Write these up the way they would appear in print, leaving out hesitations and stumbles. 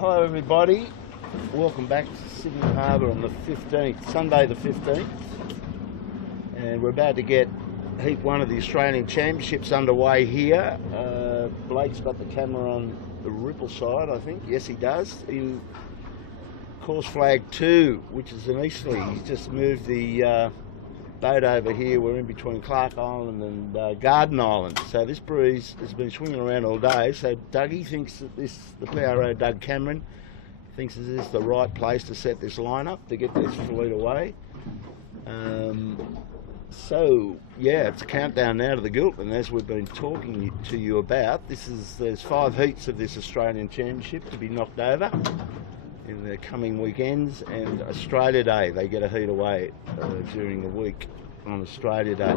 Hello everybody, welcome back to Sydney Harbour on the 15th, Sunday the 15th, and we're about to get heat 1 of the Australian Championships underway here. Blake's got the camera on the Ripple side, I think. Yes, he does. In course flag 2, which is an easterly. He's just moved the boat over here. We're in between Clark Island and Garden Island. So this breeze has been swinging around all day. So Dougie thinks that the PRO, Doug Cameron, thinks this is the right place to set this lineup to get this fleet away. So yeah, it's a countdown now to the Gilpin, as we've been talking to you about. There's 5 heats of this Australian Championship to be knocked over in the coming weekends, and Australia Day, they get a heat away during the week on Australia Day.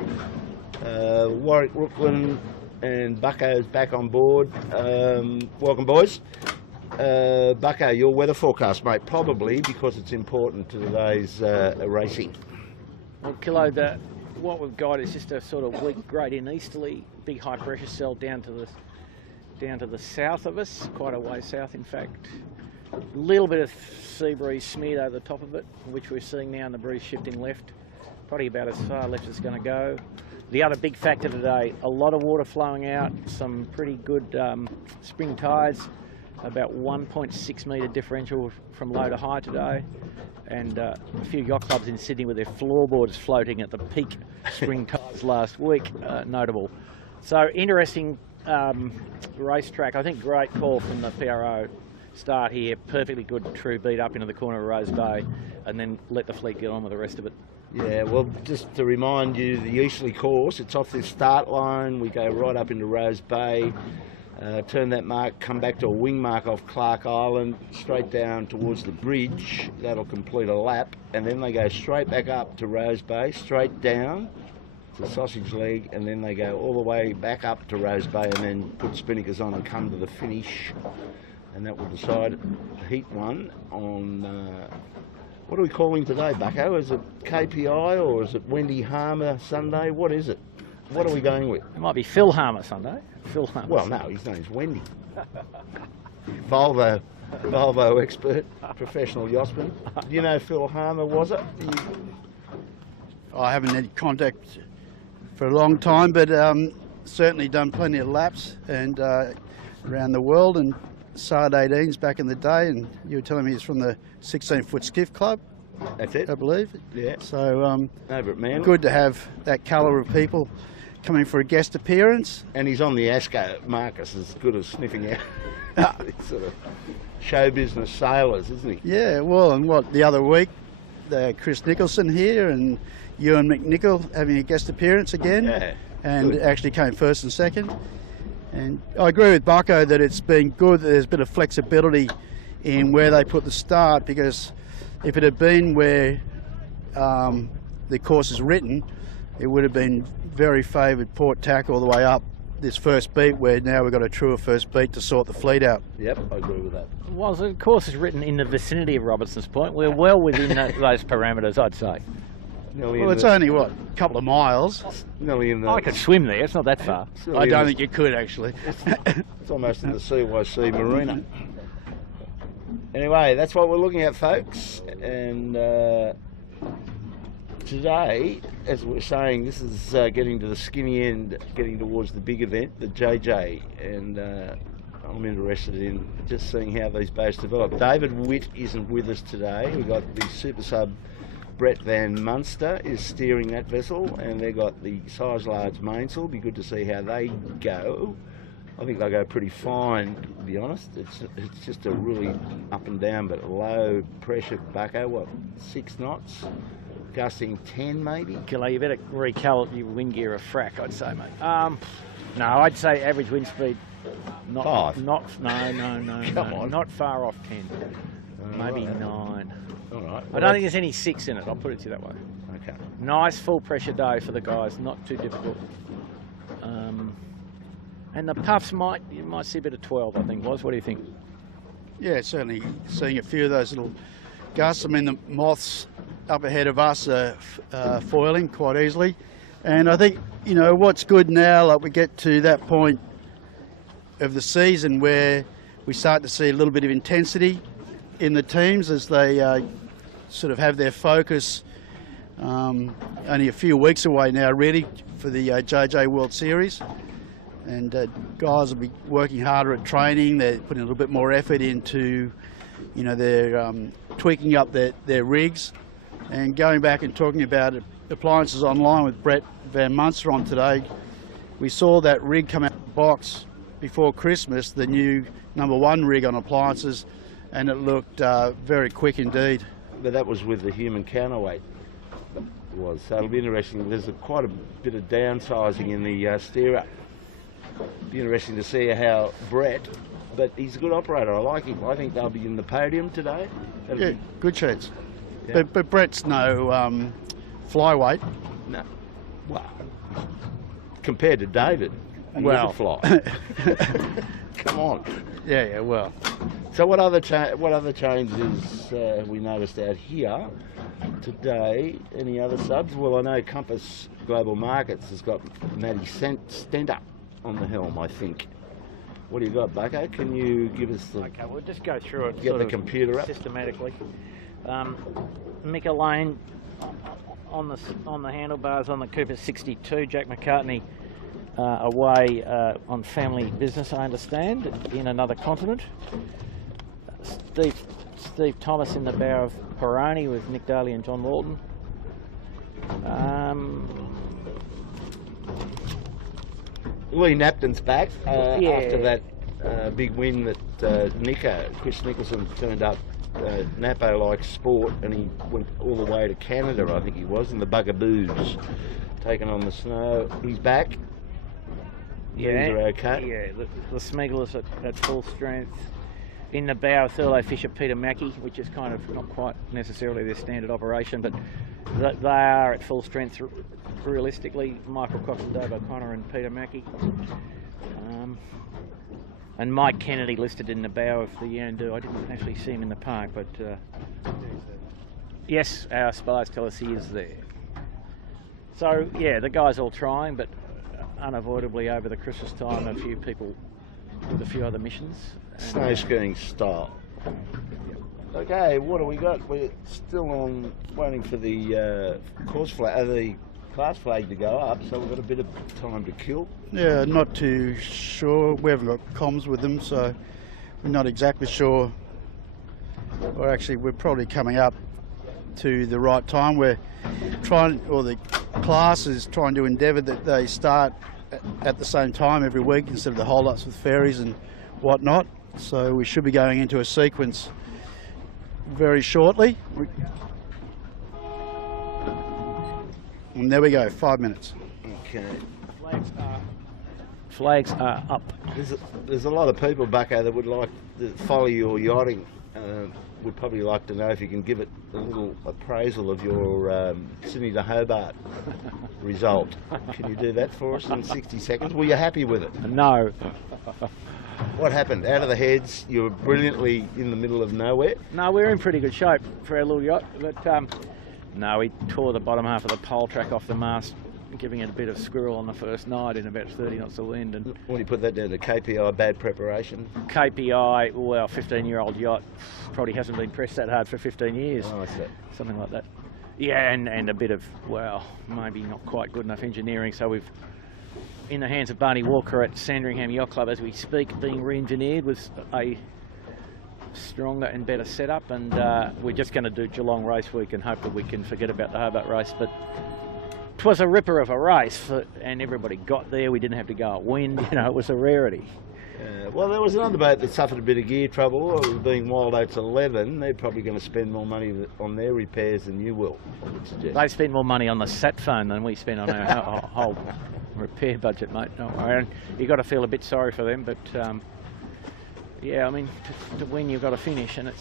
Warwick Rooklyn and Bucko's back on board. Welcome, boys. Bucko, your weather forecast, mate, probably because it's important to today's racing. Well, Kilo, what we've got is just a sort of weak gradient easterly, big high pressure cell down to the south of us, quite a way south in fact. A little bit of sea breeze smeared over the top of it, which we're seeing now, and the breeze shifting left, probably about as far left as it's going to go. The other big factor today, a lot of water flowing out, some pretty good spring tides, about 1.6 metre differential from low to high today, and a few yacht clubs in Sydney with their floorboards floating at the peak spring tides last week, notable. So interesting racetrack. I think great call from the PRO. Start here, perfectly good true beat up into the corner of Rose Bay, and then let the fleet get on with the rest of it. Yeah, well, just to remind you, the easterly course, it's off this start line, we go right up into Rose Bay, turn that mark, come back to a wing mark off Clark Island, straight down towards the bridge. That'll complete a lap, and then they go straight back up to Rose Bay, straight down to Sausage Leg, and then they go all the way back up to Rose Bay and then put spinnakers on and come to the finish. And that will decide heat 1 on, what are we calling today, Bucko? Is it KPI or is it Wendy Harmer Sunday? What is it? What are we going with? It might be Phil Harmer Sunday. Phil Harmer. Well, no, his name's Wendy. Volvo expert, professional yachtsman. Do you know Phil Harmer, was it? I haven't had contact for a long time, but certainly done plenty of laps and around the world, and SARD 18s back in the day, and you were telling me he's from the 16-foot skiff club. That's it. I believe. Yeah. So over at Manly. Good to have that calibre of people coming for a guest appearance. And he's on the ASCO, Marcus, as good as sniffing out sort of show business sailors, isn't he? Yeah, well, and the other week, Chris Nicholson here and Ewan McNichol having a guest appearance again. Yeah. And good. Actually came first and second. And I agree with Bucko that it's been good that there's a bit of flexibility in where they put the start, because if it had been where the course is written, it would have been very favoured Port Tack all the way up this first beat, where now we've got a truer first beat to sort the fleet out. Yep, I agree with that. Well, the course is written in the vicinity of Robertson's Point. We're well within those parameters, I'd say. Well, it's only, what, a couple of miles? Nearly in the... I could swim there, it's not that far. I don't think you could, actually. It's almost in the CYC Marina. Anyway, that's what we're looking at, folks. And today, as we're saying, this is getting to the skinny end, getting towards the big event, the JJ. And I'm interested in just seeing how these boats develop. David Witt isn't with us today. We've got the Super Sub Brett Van Munster is steering that vessel, and they've got the size large mainsail. Be good to see how they go. I think they'll go pretty fine, to be honest. It's just a really up and down but low pressure Bucko. What, 6 knots, gusting 10 maybe. Kilo, you better recalibrate your wind gear a frack, I'd say, mate. No, I'd say average wind speed. Not 5. No. Come on. Not far off 10. Maybe right. 9. All right. I don't think there's any 6 in it, I'll put it to you that way. Okay. Nice full pressure day for the guys, not too difficult. And the puffs you might see a bit of 12, I think, Woz. What do you think? Yeah, certainly seeing a few of those little gusts. I mean, the moths up ahead of us are foiling quite easily. And I think, you know, what's good now, like we get to that point of the season where we start to see a little bit of intensity in the teams as they sort of have their focus. Only a few weeks away now, really, for the JJ World Series, and guys will be working harder at training. They're putting a little bit more effort into, you know, their tweaking up their rigs, and going back and talking about appliances online with Brett Van Munster on today. We saw that rig come out of the box before Christmas, the new #1 rig on appliances, and it looked very quick indeed. But that was with the human counterweight. So it'll be interesting. There's quite a bit of downsizing in the steer-up. Be interesting to see how Brett, but he's a good operator. I like him. I think they'll be in the podium today. Yeah, good chance. Yeah. But Brett's no flyweight. No. Well, compared to David, he Well. is a fly. Come on. Yeah, well. So what other changes we noticed out here today? Any other subs? Well, I know Compass Global Markets has got Matty Stenter on the helm, I think. What do you got, Bucko? Can you give us the... Okay, we'll just go through it. Get sort the of computer up. systematically. Mick Lane on the handlebars on the Cooper 62. Jack McCartney away on family business, I understand, in another continent. Steve Thomas in the bow of Peroni with Nick Daly and John Walton. Lee Knapton's back Yeah. after that big win that Chris Nicholson turned up. Napo likes sport, and he went all the way to Canada, I think he was, in the Bugaboos, taking on the snow. He's back. Yeah, These are okay. Yeah, the Smeglers at full strength. In the bow, Thurlow Fisher, Peter Mackie, which is kind of not quite necessarily their standard operation, but they are at full strength realistically. Michael Cox and Dave O'Connor and Peter Mackie. And Mike Kennedy listed in the bow of the Yandu. I didn't actually see him in the park, but yes, our spies tell us he is there. So yeah, the guys all trying, but unavoidably over the Christmas time, a few people with a few other missions. Snow skiing style. Okay, what do we got? We're still on waiting for the course flag, the class flag to go up, so we've got a bit of time to kill. Yeah, not too sure. We haven't got comms with them, so we're not exactly sure. Or actually, we're probably coming up to the right time. We're trying, or the class is trying to endeavour that they start at the same time every week instead of the hold-ups with ferries and whatnot. So we should be going into a sequence very shortly. And there we go, 5 minutes. Okay. Flags are up. There's a lot of people, Bucko, that would like to follow your yachting. Would probably like to know if you can give it a little appraisal of your Sydney to Hobart result. Can you do that for us in 60 seconds? Were you happy with it? No. What happened? Out of the heads, you were brilliantly in the middle of nowhere. No, we're in pretty good shape for our little yacht, but no, we tore the bottom half of the pole track off the mast, giving it a bit of squirrel on the first night in about 30 knots of wind. And What do you put that down to? KPI, bad preparation? KPI, well, 15-year-old yacht, probably hasn't been pressed that hard for 15 years. Oh, I see. Something like that. Yeah, and a bit of, well, maybe not quite good enough engineering, so we've, in the hands of Barney Walker at Sandringham Yacht Club as we speak, being re-engineered with a stronger and better setup, and we're just going to do Geelong Race Week and hope that we can forget about the Hobart race. But it was a ripper of a race, and everybody got there. We didn't have to go at wind, you know, it was a rarity. Well, there was another boat that suffered a bit of gear trouble, being Wild Oats 11. They're probably going to spend more money on their repairs than you will, I would suggest. They spend more money on the sat phone than we spend on our whole repair budget, mate. Don't worry. And you've got to feel a bit sorry for them, but yeah, I mean, to win you've got to finish, and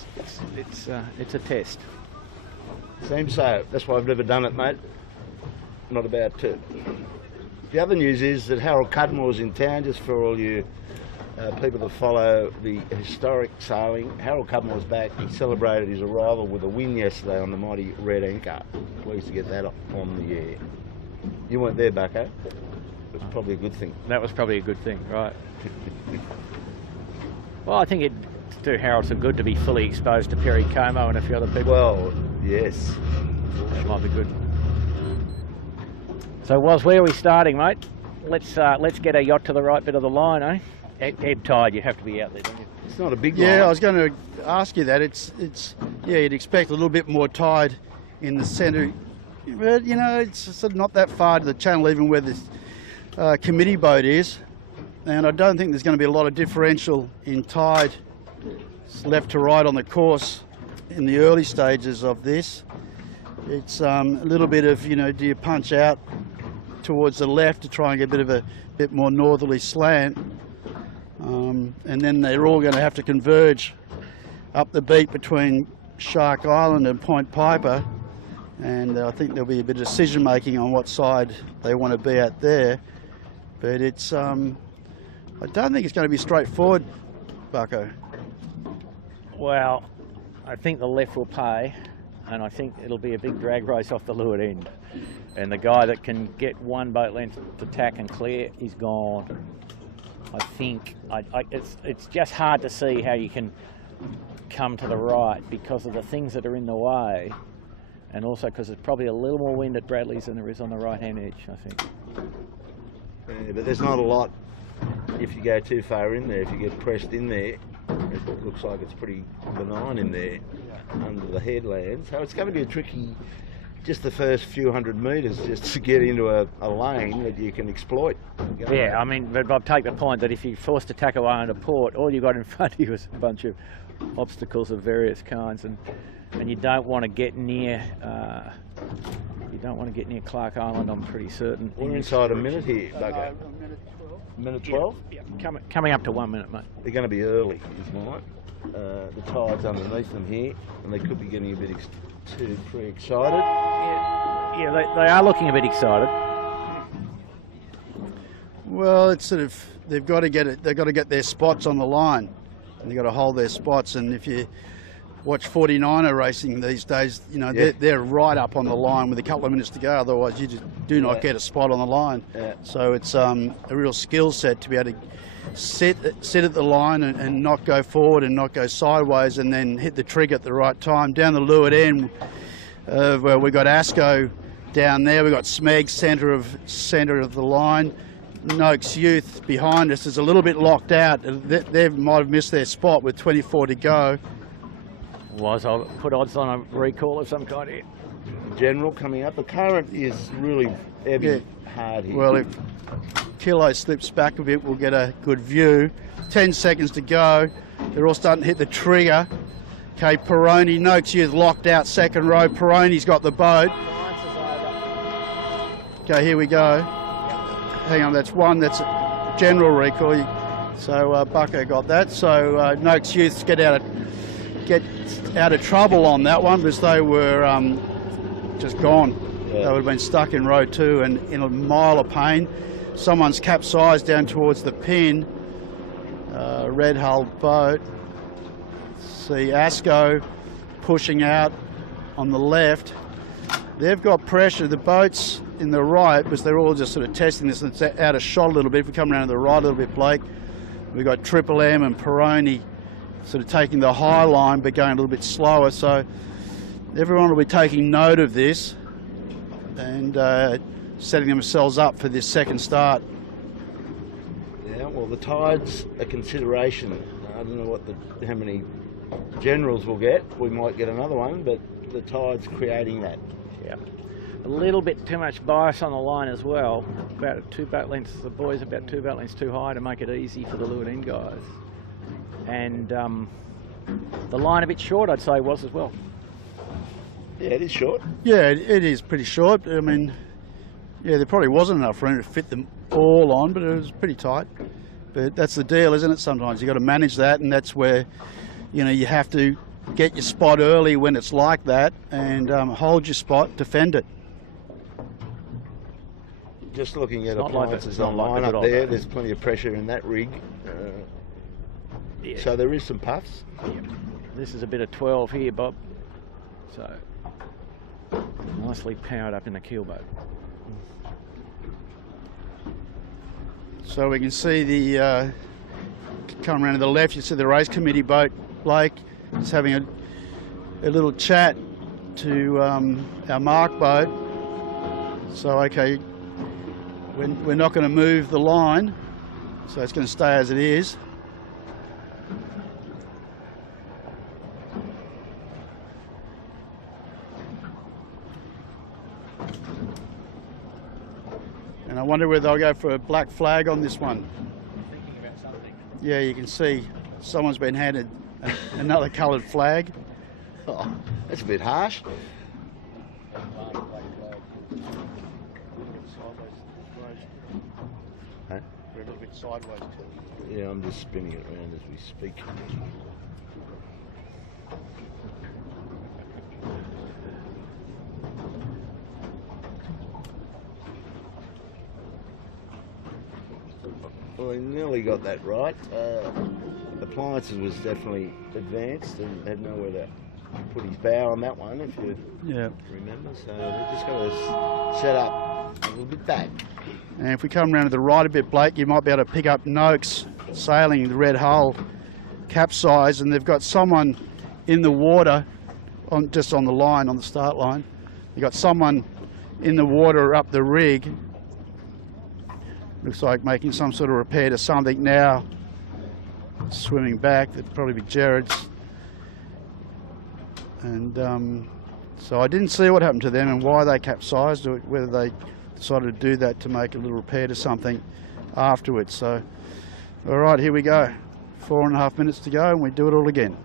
it's a test. Seems so. That's why I've never done it, mate. Not about to. The other news is that Harold Cudmore's in town, just for all you people that follow the historic sailing. Harold Cudmore's back. He celebrated his arrival with a win yesterday on the mighty Red Anchor. Pleased to get that on the air. You weren't there, Bucko. It was probably a good thing. That was probably a good thing, right? Well, I think it'd do Harold some good to be fully exposed to Perry Como and a few other people. Well, yes. That might be good. So, Woz, where are we starting, mate? Let's get a yacht to the right bit of the line, eh? Ebb tide, you have to be out there, don't you? It's not a big line. Yeah, I was going to ask you that. It's yeah, you'd expect a little bit more tide in the centre, but you know, it's sort of not that far to the channel, even where this committee boat is, and I don't think there's going to be a lot of differential in tide left to right on the course in the early stages of this. It's a little bit of, you know, do you punch out towards the left to try and get a bit more northerly slant, and then they're all going to have to converge up the beat between Shark Island and Point Piper, and I think there'll be a bit of decision making on what side they want to be at there. But it's I don't think it's going to be straightforward, Bucko. Well, I think the left will pay, and I think it'll be a big drag race off the leeward end. And the guy that can get one boat length to tack and clear is gone. I think it's just hard to see how you can come to the right because of the things that are in the way, and also because there's probably a little more wind at Bradley's than there is on the right-hand edge, I think. Yeah, but there's not a lot if you go too far in there. If you get pressed in there, it looks like it's pretty benign in there under the headland. So it's going to be a tricky, just the first few hundred metres just to get into a lane that you can exploit. Yeah, I mean, but I'll take the point that if you're forced to tack away into port, all you've got in front of you is a bunch of obstacles of various kinds, and you don't want to get near Clark Island, I'm pretty certain. We're inside a minute here, Bugger. Minute 12? Yeah, coming up to 1 minute, mate. They're going to be early, is mine. The tide's underneath them here, and they could be getting a bit too pre-excited. Yeah, they are looking a bit excited. Well, it's sort of, they've got to get their spots on the line, and they've got to hold their spots. And if you watch 49er racing these days, you know, they're right up on the line with a couple of minutes to go. Otherwise, you just do not get a spot on the line. Yeah. So it's a real skill set to be able to sit at the line and not go forward and not go sideways, and then hit the trigger at the right time. Down the leeward end, where we've got Asco down there, we've got Smeg centre of the line. Noakes Youth behind us is a little bit locked out. They might have missed their spot with 24 to go. I'll put odds on a recall of some kind here. General coming up. The current is really heavy, hard here. Well, if Kilo slips back a bit, we'll get a good view. 10 seconds to go. They're all starting to hit the trigger. Okay, Peroni, Noakes Youth locked out second row. Peroni's got the boat. Okay, here we go. Hang on, that's a general recall. So Bucko got that. So Noakes Youth get out of trouble on that one because they were just gone. Yeah. They would have been stuck in row 2 and in a mile of pain. Someone's capsized down towards the pin. Red hulled boat. See Asco pushing out on the left. They've got pressure. The boats in the right, because they're all just sort of testing this, and it's out of shot a little bit. If we come around to the right a little bit, Blake, we've got Triple M and Peroni sort of taking the high line but going a little bit slower. So everyone will be taking note of this and setting themselves up for this second start. Yeah, well, the tide's a consideration. I don't know how many generals we'll get. We might get another one, but the tide's creating that. Yeah. A little bit too much bias on the line as well. About 2 boat lengths, the boys about 2 boat lengths too high to make it easy for the leeward end guys. And the line a bit short, I'd say, was as well. Yeah, it is short. Yeah, it is pretty short. I mean, yeah, there probably wasn't enough room to fit them all on, but it was pretty tight. But that's the deal, isn't it? Sometimes you've got to manage that, and that's where, you know, you have to get your spot early when it's like that, and hold your spot, defend it. Just looking at appliances online up there, there's plenty of pressure in that rig. Yeah. So there is some puffs. Yeah. This is a bit of 12 here, Bob. So nicely powered up in the keel boat. So we can see the come around to the left, you see the race committee boat, Blake, just having a little chat to our mark boat. So, okay, we're not going to move the line, so it's going to stay as it is. And I wonder whether I'll go for a black flag on this one. Thinking about something. Yeah, you can see someone's been handed another coloured flag. Oh, that's a bit harsh. Huh? We're a little bit sideways too. Yeah, I'm just spinning it around as we speak. Well, he nearly got that right. Appliances was definitely advanced and had nowhere to put his bow on that one, if you remember. So we just got to set up a little bit back. And if we come around to the right a bit, Blake, you might be able to pick up Noakes sailing the red hull capsize, and they've got someone in the water, just on the line, on the start line. You've got someone in the water up the rig. Looks like making some sort of repair to something now. Swimming back, that'd probably be Jared's. And so I didn't see what happened to them and why they capsized, or whether they decided to do that to make a little repair to something afterwards. So, all right, here we go. 4.5 minutes to go, and we do it all again.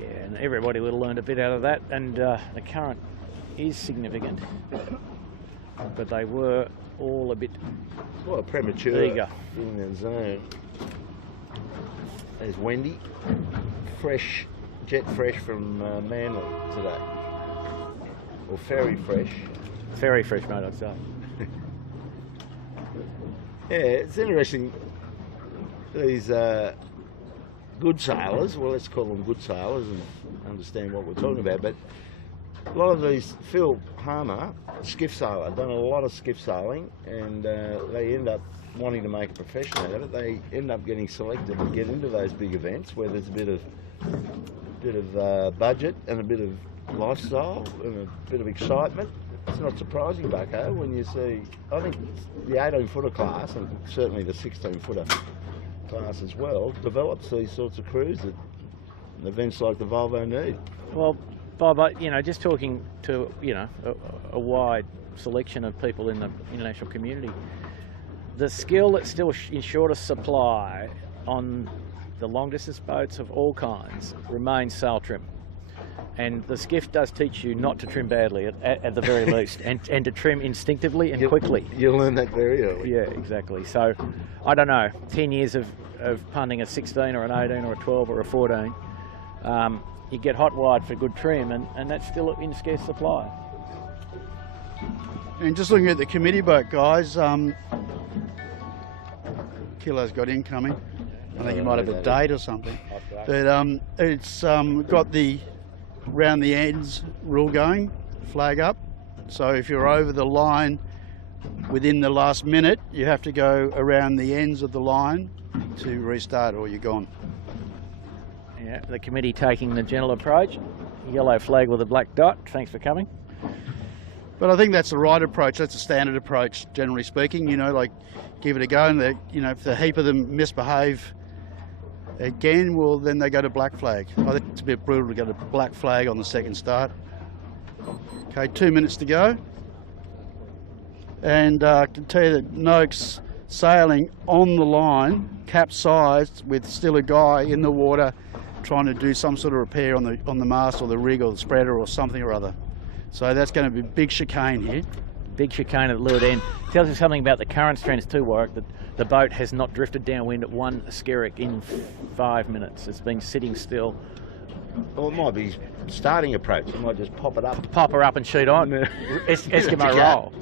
Yeah, and everybody would have learned a bit out of that, and the current is significant. But they were all a bit premature eager in the zone. There's Wendy, fresh, jet fresh from Manly today, or ferry fresh. Very fresh, mate, I'd say. Yeah, it's interesting. These good sailors, well, let's call them good sailors and understand what we're talking about, but a lot of these, Phil Harmer, skiff sailor, done a lot of skiff sailing, and they end up wanting to make a profession out of it. They end up getting selected to get into those big events where there's a bit of budget and a bit of lifestyle and a bit of excitement. It's not surprising, Bucko, when you see, I think the 18-footer class, and certainly the 16-footer class as well, develops these sorts of crews that events like the Volvo need. Well, Bob, just talking to, a wide selection of people in the international community, the skill that's still in shortest supply on the long distance boats of all kinds remains sail trim. And the skiff does teach you not to trim badly at the very least, and to trim instinctively and quickly. You'll learn that very early. Yeah, exactly. So, I don't know, 10 years of punting a 16 or an 18 or a 12 or a 14, you get hot wired for good trim, and that's still in scarce supply. And just looking at the committee boat, guys, Kilo's got incoming. I think he might have a date or something. But it's got the round the ends rule going, flag up. So if you're over the line within the last minute, you have to go around the ends of the line to restart, or you're gone. Yeah, the committee taking the gentle approach. Yellow flag with a black dot. Thanks for coming. But I think that's the right approach. That's a standard approach, generally speaking. Like give it a go, and if the heap of them misbehave again, well, then they go to black flag. I think it's a bit brutal to go to black flag on the second start. Okay, 2 minutes to go. And I can tell you that Noakes sailing on the line, capsized, with still a guy in the water trying to do some sort of repair on the mast or the rig or the spreader or something or other. So that's going to be a big chicane here. Big chicane at the leeward end. Tells you something about the current strength too, Warwick, that the boat has not drifted downwind at one skerrick in 5 minutes. It's been sitting still. Well, it might be starting approach. You might just pop it up. Pop her up and sheet on. Eskimo roll.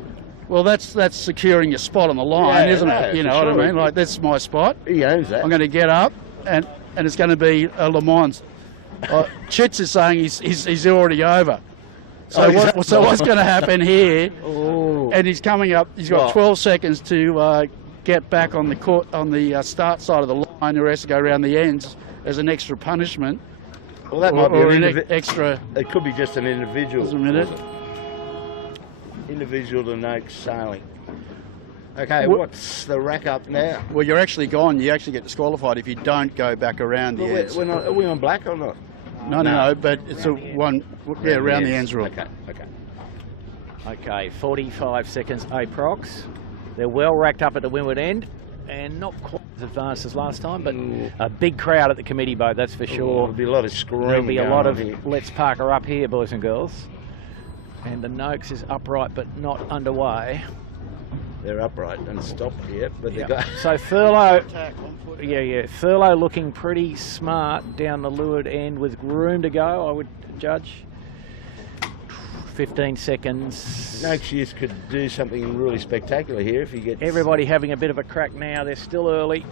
Well, that's securing your spot on the line, isn't it? You know what I mean? Like, that's my spot. He owns that. I'm going to get up, and it's going to be a Le Mans. Chits is saying he's already over. So what's going to happen here? Oh. And he's coming up. He's got 12 seconds to get back on the court on the start side of the line, or has to go around the ends as an extra punishment. Well, that might be an extra. It could be just an individual. Just a minute. Individual to no sailing. Okay, what's the rack up now? Well, you're actually gone. You actually get disqualified if you don't go back around the ends. Are we on black or not? No, but it's a one. Yeah, around the ends rule. Okay, 45 seconds aprox. They're well racked up at the windward end and not quite as advanced as last time, but a big crowd at the committee boat, that's for sure. There'll be a lot of screaming. There'll be a lot of here. let's park her up here, boys and girls. And the Noakes is upright but not underway. They're upright and stopped here, but they got. So Furlough, Furlough looking pretty smart down the leeward end with room to go, I would judge. 15 seconds. Noakes Youth could do something really spectacular here if he gets. Everybody having a bit of a crack now. They're still early.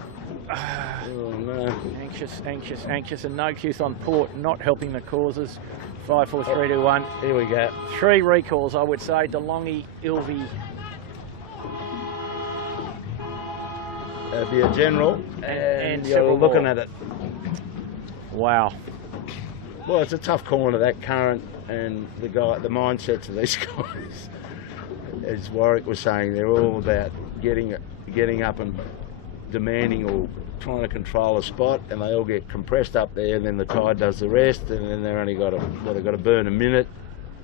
Oh no. Anxious, and Noakes Youth on port, not helping the causes. 5, 4, 3, 2, 1. Here we go. 3 recalls, I would say. DeLonghi, Ilvey. Be a general, and you're several looking more. at it. Wow. Well, it's a tough corner, that current, and the mindsets of these guys. As Warwick was saying, they're all about getting up and demanding or trying to control a spot, and they all get compressed up there, and then the tide does the rest, and then they've only got to burn a minute,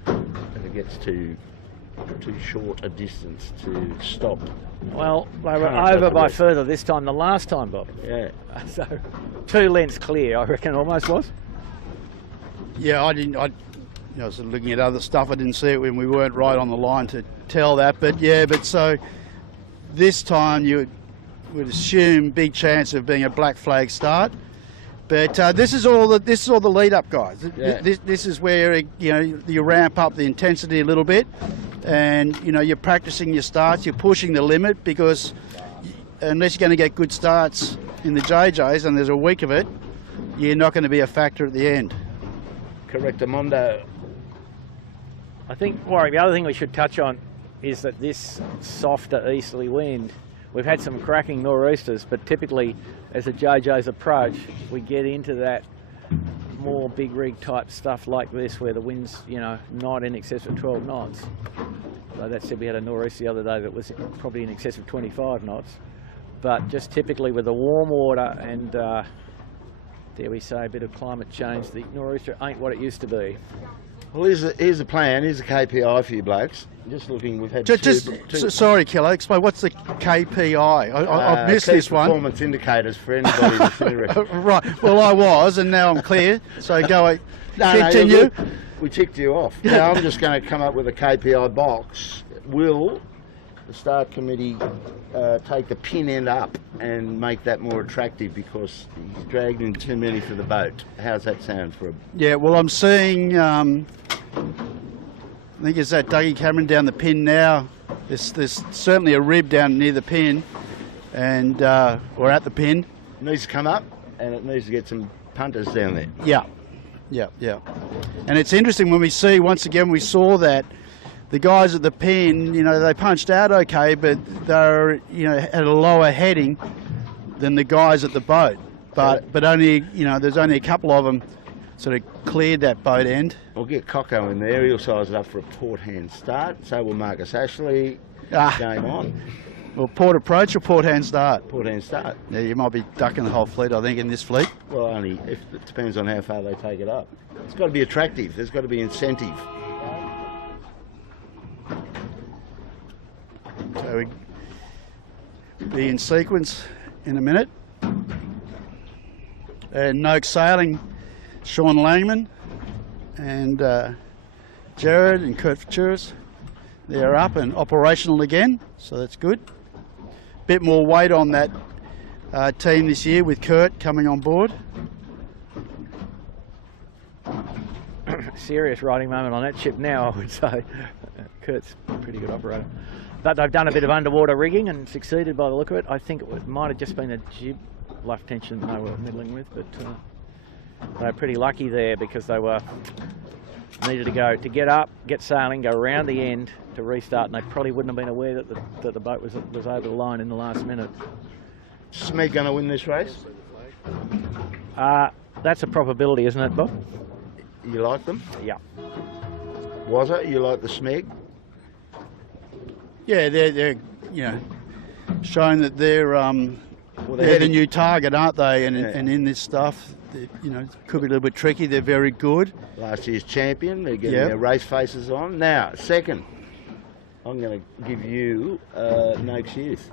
and it gets too short a distance to stop. Well, they were over by further this time than last time, Bob. Yeah. So 2 lengths clear, I reckon almost was. Yeah, I was looking at other stuff. I didn't see it when we weren't right on the line to tell that. But yeah, so this time you would assume big chance of being a black flag start. But this is all the lead up, guys. Yeah. This is where you ramp up the intensity a little bit, and you're practicing your starts. You're pushing the limit, because unless you're going to get good starts in the JJs, and there's a week of it, you're not going to be a factor at the end. Correctamundo. I think, Warwick, the other thing we should touch on is that this softer easterly wind, we've had some cracking nor'easters, but typically as the JJs approach, we get into that more big rig type stuff like this, where the wind's not in excess of 12 knots. So that said, we had a nor'east the other day that was probably in excess of 25 knots. But just typically with the warm water and dare we say a bit of climate change, the nor'easter ain't what it used to be. Well, here's the plan. Here's the KPI for you blokes. Just looking, we've had Sorry, Kelly, explain, what's the KPI? I've missed this one. Performance indicators for anybody that's interested. Right, well I was, and now I'm clear, so go continue. No, we ticked you off. Now I'm just going to come up with a KPI box. Will the start committee take the pin end up and make that more attractive, because he's dragged in too many for the boat? How's that sound for a... Yeah, well, I'm seeing, I think it's that Dougie Cameron down the pin now. There's certainly a rib down near the pin, and or at the pin. It needs to come up, and it needs to get some punters down there. Yeah. And it's interesting when we see, once again, we saw that the guys at the pin, they punched out okay, but they're, at a lower heading than the guys at the boat. But only, there's only a couple of them sort of cleared that boat end. We'll get Cocko in there. He'll size it up for a port hand start. So will Marcus Ashley. Game on. Well, port approach or port hand start? Port hand start. Yeah, you might be ducking the whole fleet, I think, in this fleet. Well, only if it depends on how far they take it up. It's got to be attractive. There's got to be incentive. So we'll be in sequence in a minute. And Noakes Sailing, Sean Langman and Jared and Kurt Futuris. They're up and operational again, so that's good. Bit more weight on that team this year with Kurt coming on board. Serious riding moment on that ship now, I would say. Kurt's a pretty good operator. But they've done a bit of underwater rigging and succeeded by the look of it. I think it might have just been a jib luff tension they were middling with, but they're pretty lucky there, because they were needed to go to get up, get sailing, go around the end to restart, and they probably wouldn't have been aware that the boat was over the line in the last minute. Smeg going to win this race? That's a probability, isn't it, Bob? You like them? Yeah. Was it? You like the Smeg? Yeah, they're showing that they're the new target, aren't they? And, Yeah. and in this stuff, could be a little bit tricky. They're very good. Last year's champion. They're getting Yep. their race faces on. Now, second, I'm going to give you Noakes Youth.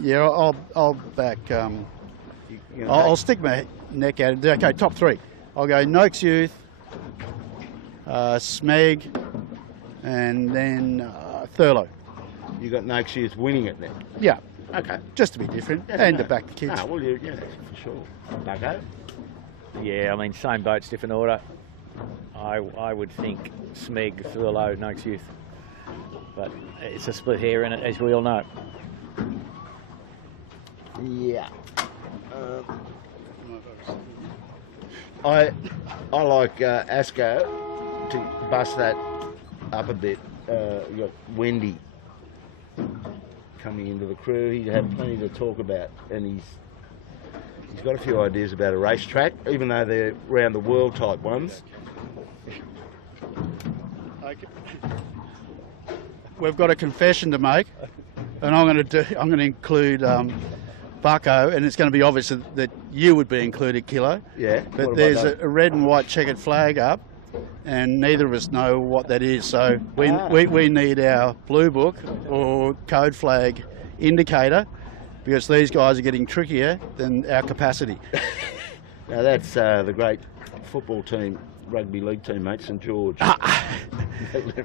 Yeah, I'll back. I'll stick my neck at it. Okay, top three. I'll go Noakes Youth, Smeg, and then Thurlow. You got Noakes Youth winning it then? Yeah, Okay. just to be different Yes, and no. to back the kids. Ah, well, yeah, for sure. Bucko? Yeah, I mean, same boats, different order. I would think Smeg, Thurlow, Noakes Youth. But it's a split here in it, as we all know. Yeah. I like Asco to bust that up a bit. You got Wendy coming into the crew. He had plenty to talk about, and he's got a few ideas about a racetrack, even though they're round the world type ones. We've got a confession to make, and I'm going to include Bucko, and it's going to be obvious that you would be included, Kilo. Yeah. But there's a red and white checkered flag up, and neither of us know what that is. So we need our blue book or code flag indicator, because these guys are getting trickier than our capacity. Now that's the great football team, rugby league team, mate, St George.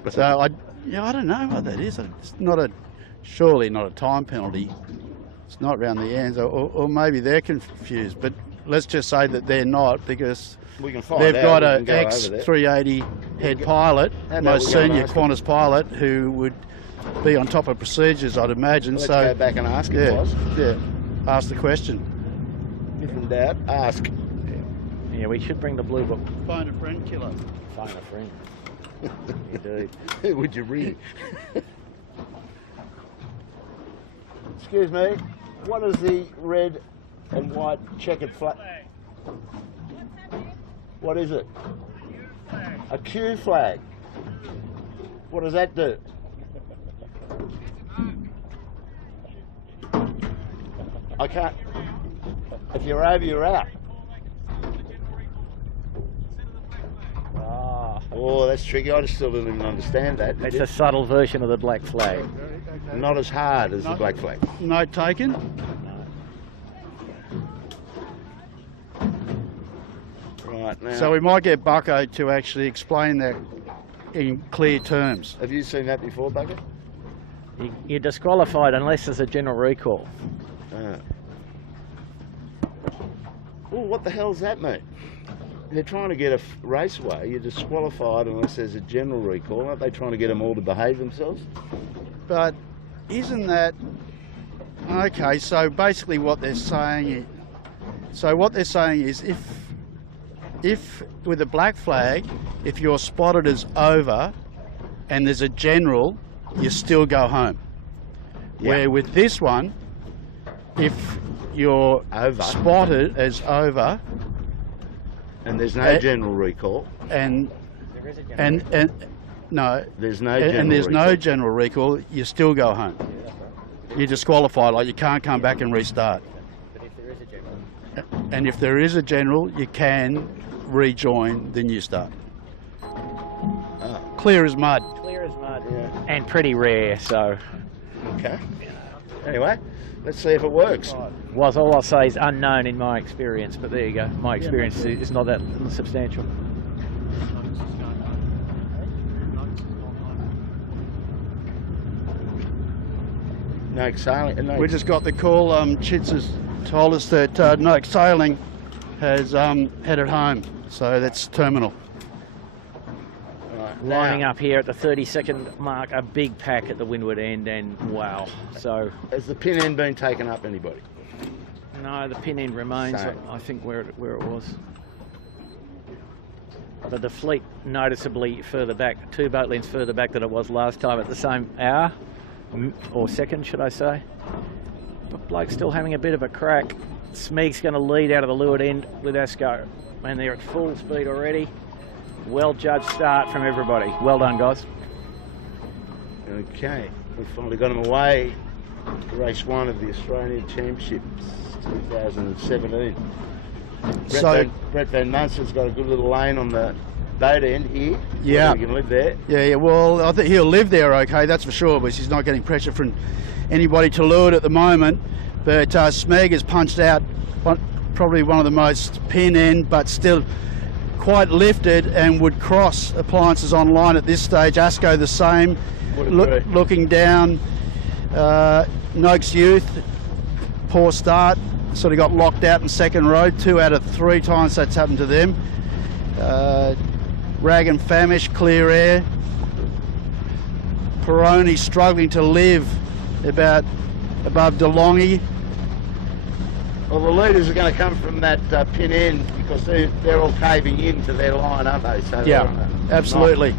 So I don't know what that is. It's surely not a time penalty. It's not round the ends, or maybe they're confused. But let's just say that they're not, because we can find they've out. got We an can go over there. X380 head pilot, How about most we go and senior ask him? Qantas pilot, who would be on top of procedures, I'd imagine. Let's so go back and ask him, yeah, boss. yeah. Ask the question. If in doubt, ask. Yeah, we should bring the blue book. Find a friend, Killer. Phone a friend. Indeed. Who would you ring? Excuse me, what is the red and white checkered flag? What is it? A Q flag. What does that do? I can't. If you're over, you're out. Oh, that's tricky. I just still didn't even understand that. It's a subtle version of the black flag. Not as hard as the black flag. Note taken. Right, now. So we might get Bucko to actually explain that in clear terms. Have you seen that before, Bucket? You're disqualified unless there's a general recall. Oh, what the hell's that, mate? They're trying to get a raceway. You're disqualified unless there's a general recall. Aren't they trying to get them all to behave themselves? But isn't that okay? So basically, what they're saying is, if with a black flag, if you're spotted as over, and there's a general, you still go home. Yeah. Where with this one, if you're Over. spotted as over, And there's no general recall. and no, There's no general and there's recall. no general recall, you still go home. You're disqualified, like you can't come back and restart. But if there is a general. And if there is a general, you can rejoin the new start. Clear as mud. Clear as mud. Yeah. And pretty rare, so Okay. Anyway, let's see if it works. was all I'll say is unknown in my experience, but there you go. My experience is not that substantial. No sailing. No. We just got the call. Chits has told us that Noakes Sailing has headed home, so that's terminal. Right, Lining now, up here at the 30-second mark, a big pack at the windward end, and wow. So, Has the pin end been taken up, anybody? no, the pin end remains, Same. I think, where it was. but the fleet noticeably further back, 2 boat lengths further back than it was last time at the same hour, or second, should I say. But Blake's still having a bit of a crack. Smeg's going to lead out of the leeward end with Asco, and they're at full speed already. Well judged start from everybody. Well done, guys. Okay, we finally got him away. Race 1 of the Australian Championships 2017. Brett Van Munster's got a good little lane on the boat end here. Yeah. You can live there. Yeah, well, I think he'll live there okay, that's for sure, because he's not getting pressure from anybody to leeward at the moment. But Smeg has punched out probably one of the most pin end, but still quite lifted, and would cross appliances on line at this stage. Asco the same, looking down. Noakes Youth, poor start, sort of got locked out in second row. 2 out of 3 times that's happened to them. Rag and Famish, clear air. Peroni struggling to live about above DeLonghi. Well, the leaders are going to come from that pin end, because they're all caving into their line, aren't they? So yeah, absolutely.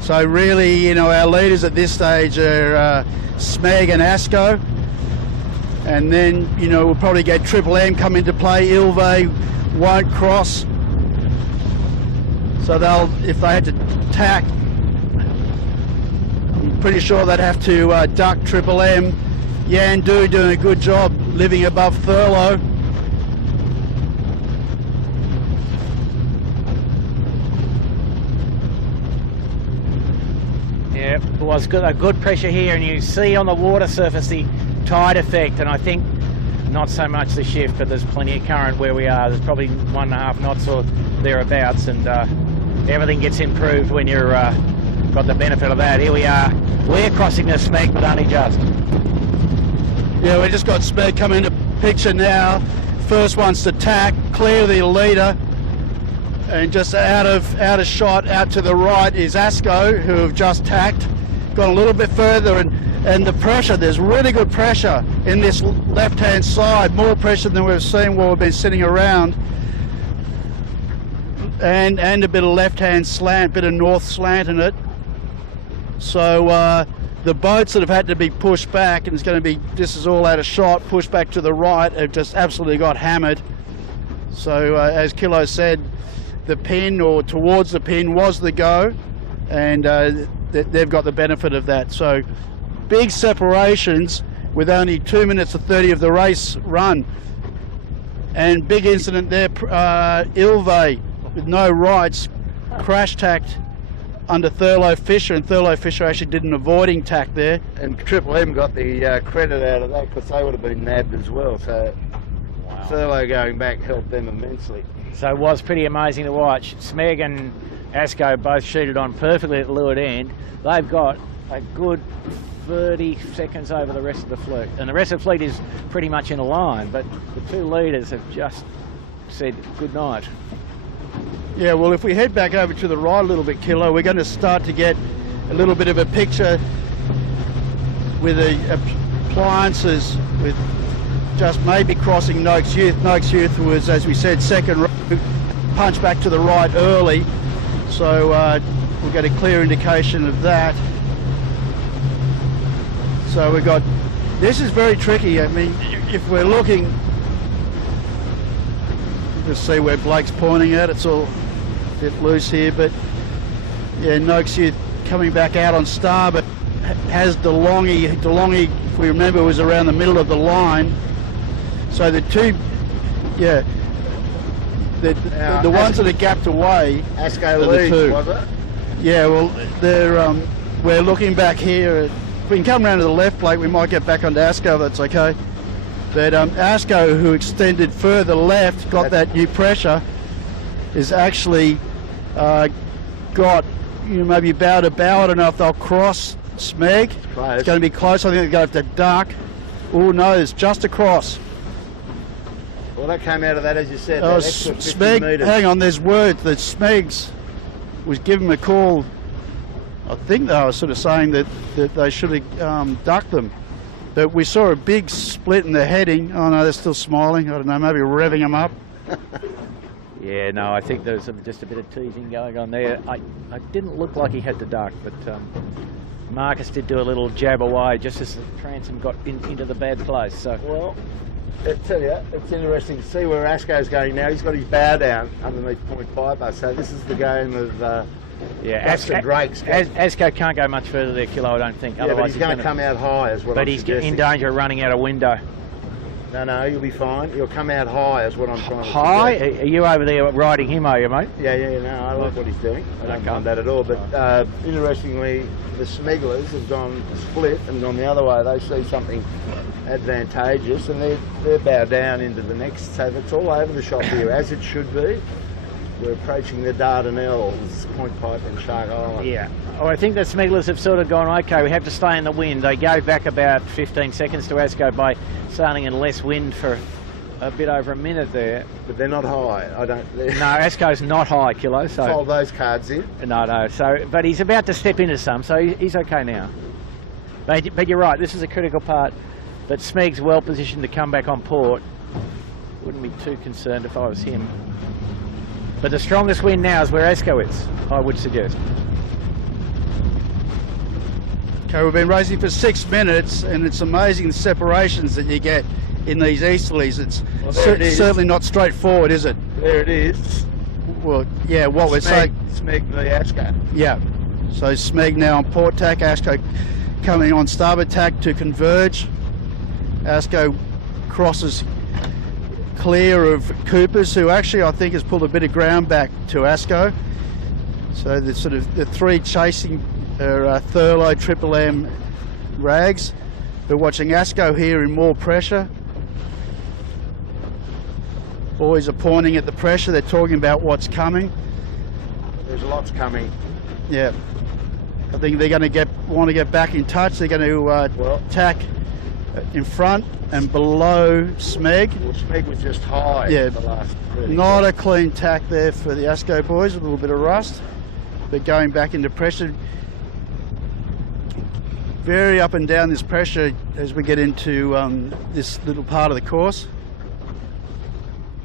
So really, you know, our leaders at this stage are Smeg and Asco, and then, you know, we'll probably get Triple M come into play. Ilve won't cross, so if they had to tack, I'm pretty sure they'd have to duck Triple M. Yandu doing a good job living above Thurlow. Yeah, it was a good pressure here, and you see on the water surface the tide effect, and I think not so much the shift, but there's plenty of current where we are. There's probably 1.5 knots or thereabouts, and everything gets improved when you're got the benefit of that. Here we are. We're crossing the Smeg, but only just. Yeah, we just got Smeg coming into picture now. First one's to tack, clear the leader, and just out of shot, out to the right is Asco, who have just tacked, gone a little bit further, and the pressure, there's really good pressure in this left-hand side, more pressure than we've seen while we've been sitting around, and a bit of left-hand slant, bit of north slant in it. So the boats that have had to be pushed back, and it's going to be, this is all out of shot, pushed back to the right, have just absolutely got hammered. So as Kilo said, the pin, or towards the pin, was the go, and they've got the benefit of that. So big separations with only 2 minutes and 30 of the race run, and big incident there. Ilve with no rights crash tacked under Thurlow Fisher, and Thurlow Fisher actually did an avoiding tack there. And Triple M got the credit out of that, because they would have been nabbed as well. So wow. Thurlow going back helped them immensely. So it was pretty amazing to watch. Smeg and Asco both sheeted on perfectly at the leeward end. They've got a good 30 seconds over the rest of the fleet, and the rest of the fleet is pretty much in a line, but the 2 leaders have just said good night. Yeah, well, if we head back over to the right a little bit, Kilo, we're going to start to get a little bit of a picture with the appliances, with just maybe crossing Noakes Youth. Noakes Youth was, as we said, second row, punched back to the right early, so we'll get a clear indication of that. So we've got, this is very tricky. I mean, if we're looking, just see where Blake's pointing at, it's all a bit loose here, but yeah, Noakes Youth coming back out on starboard has DeLonghi. DeLonghi, if we remember, was around the middle of the line. So the two, yeah, the ones that are gapped away Asco leads, was it? Yeah, well, they're we're looking back here. If we can come around to the left, Blake, we might get back onto Asco, that's okay. But Asco, who extended further left, got that new pressure, is actually got, you know, maybe bow to bow. I don't know if they'll cross Smeg. It's going to be close. I think they're going to have to duck. Oh no, it's just across. Well, that came out of that, as you said, that extra 50 Smeg, metres. hang on, there's word that Smegs was given a call. I think they were sort of saying that they should have ducked them. But we saw a big split in the heading. Oh no, they're still smiling. I don't know, maybe revving them up. Yeah, no, I think there's just a bit of teasing going on there. I didn't look like he had the duck, but Marcus did do a little jab away just as the transom got into the bad place. So Well, I tell you, it's interesting to see where Asko's going now. He's got his bow down underneath point fibre, so this is the game of yeah, Drake's. Asko can't go much further there, Kilo, I don't think. Yeah, but Otherwise he's going to come out high, is what I'm he's suggesting. in danger of running out a window. No, you'll be fine. He'll come out high, is what I'm trying to High? suggest. Are you over there riding him, are you, mate? Yeah, no, I like what he's doing. I don't Okay. mind that at all. But interestingly, the smugglers have gone split and gone the other way. They see something advantageous and they're bowed down into the next. So it's all over the shop here, as it should be. We're approaching the Dardanelles, Point Pipe and Shark Island. Yeah. Oh, I think the smugglers have sort of gone, okay, we have to stay in the wind. They gave back about 15 seconds to Asko by sailing in less wind for a bit over a minute there. But they're not high. No, Asko's not high, Kilo. So fold those cards in. No. So, but he's about to step into some, so he's okay now. But you're right. This is a critical part. But Smeg's well positioned to come back on port. Wouldn't be too concerned if I was him. But the strongest wind now is where Asko is, I would suggest. Okay, we've been racing for 6 minutes, and it's amazing the separations that you get in these easterlies. It's certainly not straightforward, is it? There it is. Well, yeah, what we're saying. Smeg v Asko. Yeah. So Smeg now on port tack, Asko coming on starboard tack to converge. Asko crosses clear of Cooper's, who actually I think has pulled a bit of ground back to Asko. So the sort of the three chasing are Thurlow, Triple M, Rags. We're watching Asko here in more pressure. Boys are pointing at the pressure. They're talking about what's coming. There's lots coming. Yeah. I think they're going to want to get back in touch. They're going to tack in front and below Smeg. Well, Smeg was just high. Yeah. The last 30 Not a seconds. clean tack there for the Asko boys. A little bit of rust. But going back into pressure. Very up and down this pressure as we get into this little part of the course.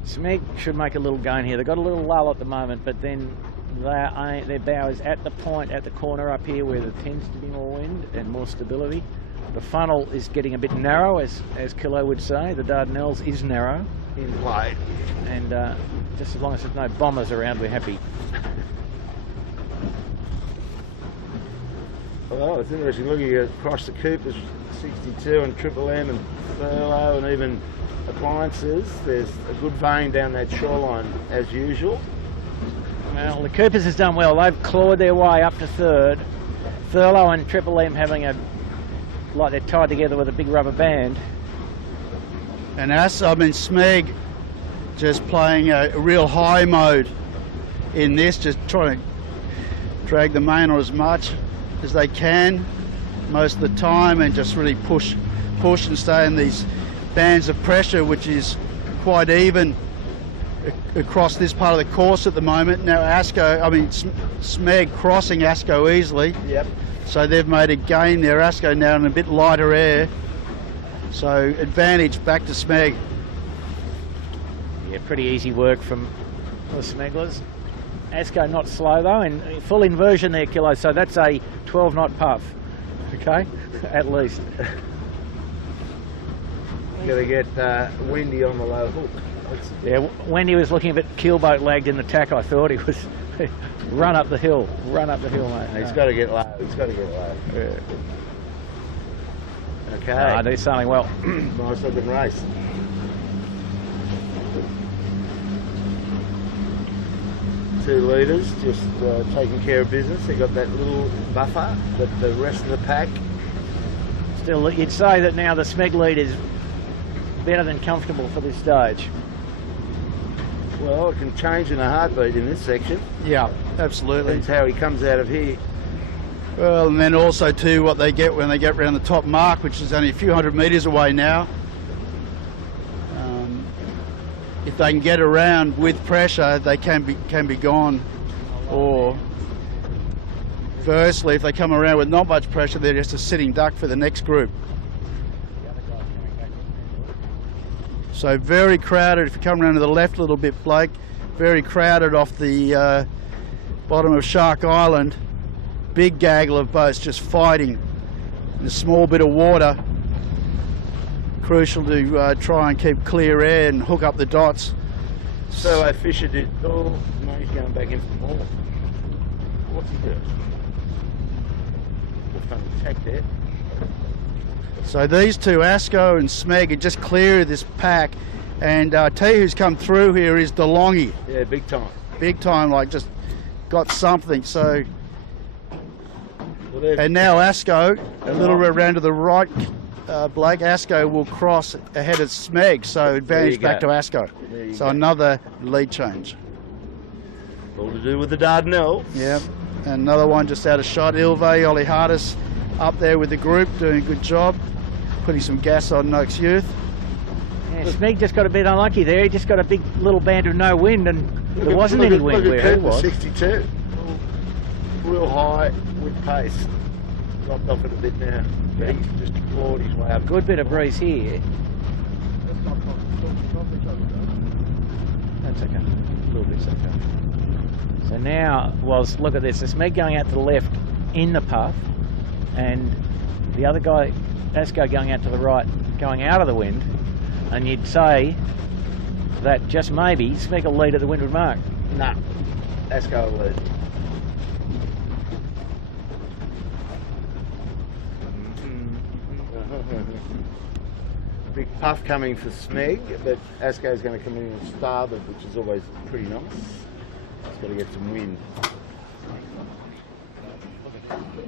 Smeg should make a little gain here. They've got a little lull at the moment, but then their bow is at the point, at the corner up here where there tends to be more wind and more stability. The funnel is getting a bit narrow, as Kilo would say. The Dardanelles is narrow. In play. And just as long as there's no bombers around, we're happy. Well, it's interesting looking across the Coopers, 62 and Triple M and Furlow and even Appliances. There's a good vein down that shoreline as usual. Well, the Coopers has done well. They've clawed their way up to third. Thurlow and Triple M having like they're tied together with a big rubber band. And Smeg just playing a real high mode in this, just trying to drag the main on as much as they can most of the time and just really push and stay in these bands of pressure, which is quite even across this part of the course at the moment. Now Smeg crossing Asko easily. Yep. So they've made a gain there. Asko now in a bit lighter air. So advantage back to Smeg. Yeah, pretty easy work from the smugglers. Asko not slow though, and full inversion there, Kilo, so that's a 12 knot puff, okay, at least. Got to get windy on the low hook. Yeah, Wendy was looking a bit keelboat lagged in the tack. I thought he was run up the hill, mate. He's got to get low. Yeah. Okay. They're sailing well. Nice looking race. Two leaders just taking care of business. They got that little buffer, but the rest of the pack. Still, you'd say that now the Smeg lead is better than comfortable for this stage. Well, it can change in a heartbeat in this section. Yeah, absolutely. Depends how he comes out of here. Well, and then also too what they get when they get around the top mark, which is only a few hundred metres away now. If they can get around with pressure, they can be gone. Or conversely, if they come around with not much pressure, they're just a sitting duck for the next group. So very crowded. If you come around to the left a little bit, Blake, very crowded off the bottom of Shark Island. Big gaggle of boats just fighting in a small bit of water. Crucial to try and keep clear air and hook up the dots. So Fisher did. Oh, no, he's going back into the ball. What's he doing? We've done the tack there. So these two, Asco and Smeg, are just clear of this pack. And tell you who's come through here is DeLonghi. Yeah, big time. Big time, like just got something. So, Well, and now Asco, a little bit around to the right, Blake, Asco will cross ahead of Smeg. So advantage back to Asco. So another lead change. all to do with the Dardanelles. Yeah, and another one just out of shot. Ilve, Ollie Hardis up there with the group, doing a good job, putting some gas on Noakes Youth. Yeah, Smeg just got a bit unlucky there. He just got a big little band of no wind, and there wasn't any wind where he was. 62. Real high wind pace. Dropped off it a bit now. But he's just clawed his way up. Good bit of breeze here. That's okay. A little bit's okay. So now, look at this. There's Smeg going out to the left in the puff, and the other guy, Asco, going out to the right, going out of the wind. And you'd say that just maybe Smeg will lead at the windward mark. Nah, Asco will lead. Big puff coming for Smeg, but Asco's going to come in on starboard, which is always pretty nice. It's got to get some wind.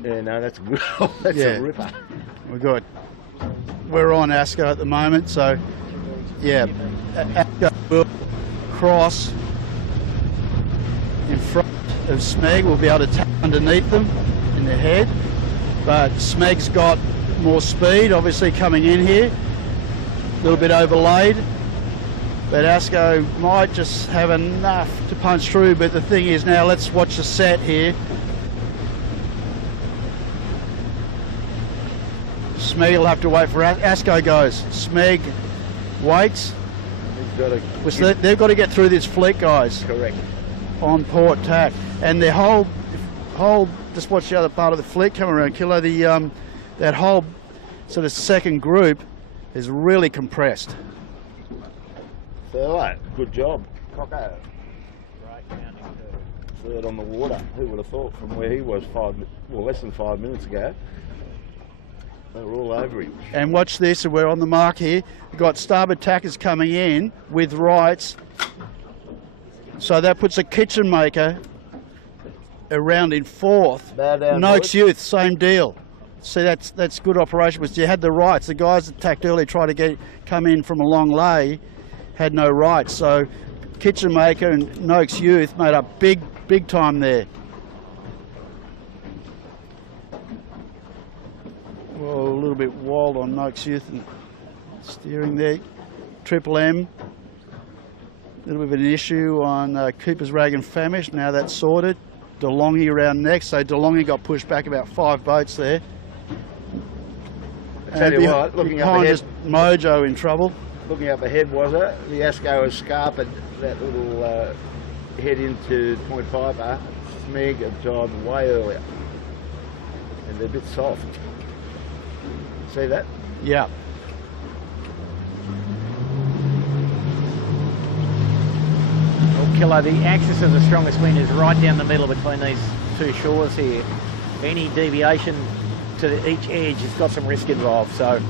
Yeah, no, that's a good. That's a ripper. We're on Asco at the moment, so yeah, Asco will cross in front of Smeg. We'll be able to tap underneath them in the head, but Smeg's got more speed, obviously coming in here. A little bit overlaid, but Asco might just have enough to punch through. But the thing is, now let's watch the set here. Smeg will have to wait for Asco goes. Smeg waits. They've got to get through this fleet, guys. Correct. On port tack, and their whole. Just watch the other part of the fleet come around, Kilo. That whole sort of second group is really compressed. Third, good job. Cocko. Third on the water. Who would have thought from where he was less than 5 minutes ago. They were all over him. And watch this, and we're on the mark here. We've got starboard tackers coming in with rights. So that puts a kitchen maker around in fourth. Noakes Youth, same deal. See, that's good operation. Was you had the rights. The guys that attacked early tried to come in from a long lay, had no rights. So kitchen maker and Noakes Youth made up big time there. Well, a little bit wild on Noakes Youth and steering there. Triple M. A little bit of an issue on Cooper's Rag and Famish. Now that's sorted. DeLonghi around next. So DeLonghi got pushed back about 5 boats there. I tell you what, looking up ahead, Mojo in trouble. Looking up ahead, was it? The Asco escarped that little head into Point Piper. Smeg have dived way earlier, and they're a bit soft. See that? Yeah. Well, Kilo, the axis of the strongest wind is right down the middle between these two shores here. Any deviation to each edge has got some risk involved, so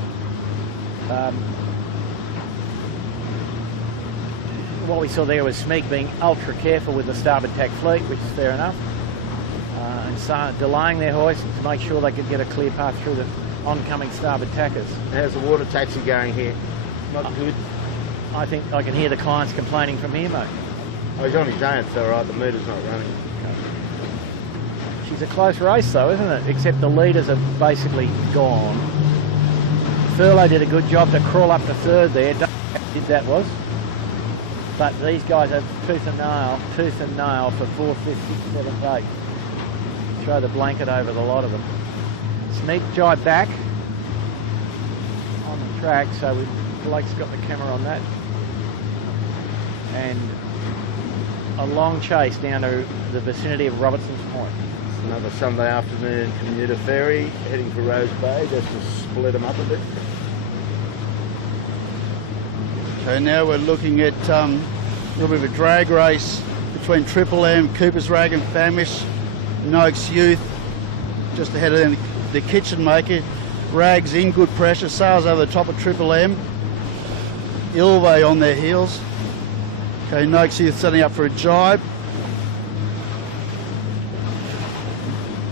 what we saw there was Smeg being ultra careful with the starboard tack fleet, which is fair enough, and so delaying their hoist to make sure they could get a clear path through the oncoming starboard tackers. How's the water taxi going here? Not good. I think I can hear the clients complaining from here, mate. Oh, he's on his own, it's all right, the meter's not running. It's a close race though, isn't it? Except the leaders are basically gone. Furlow did a good job to crawl up to third there. Did that was. But these guys are tooth and nail for 4th, 5th, 6th, 7th, 8th. Throw the blanket over the lot of them. Sneak jibe back on the track, so Blake's got the camera on that. And a long chase down to the vicinity of Robertson's Point. It's another Sunday afternoon commuter ferry heading for Rose Bay just to split them up a bit. So now we're looking at a little bit of a drag race between Triple M, Cooper's Rag and Famish, Noakes Youth, just ahead of them, the Kitchen Maker. Rag's in good pressure, Sales over the top of Triple M, Ilve on their heels. Okay, Noakes Youth setting up for a jibe.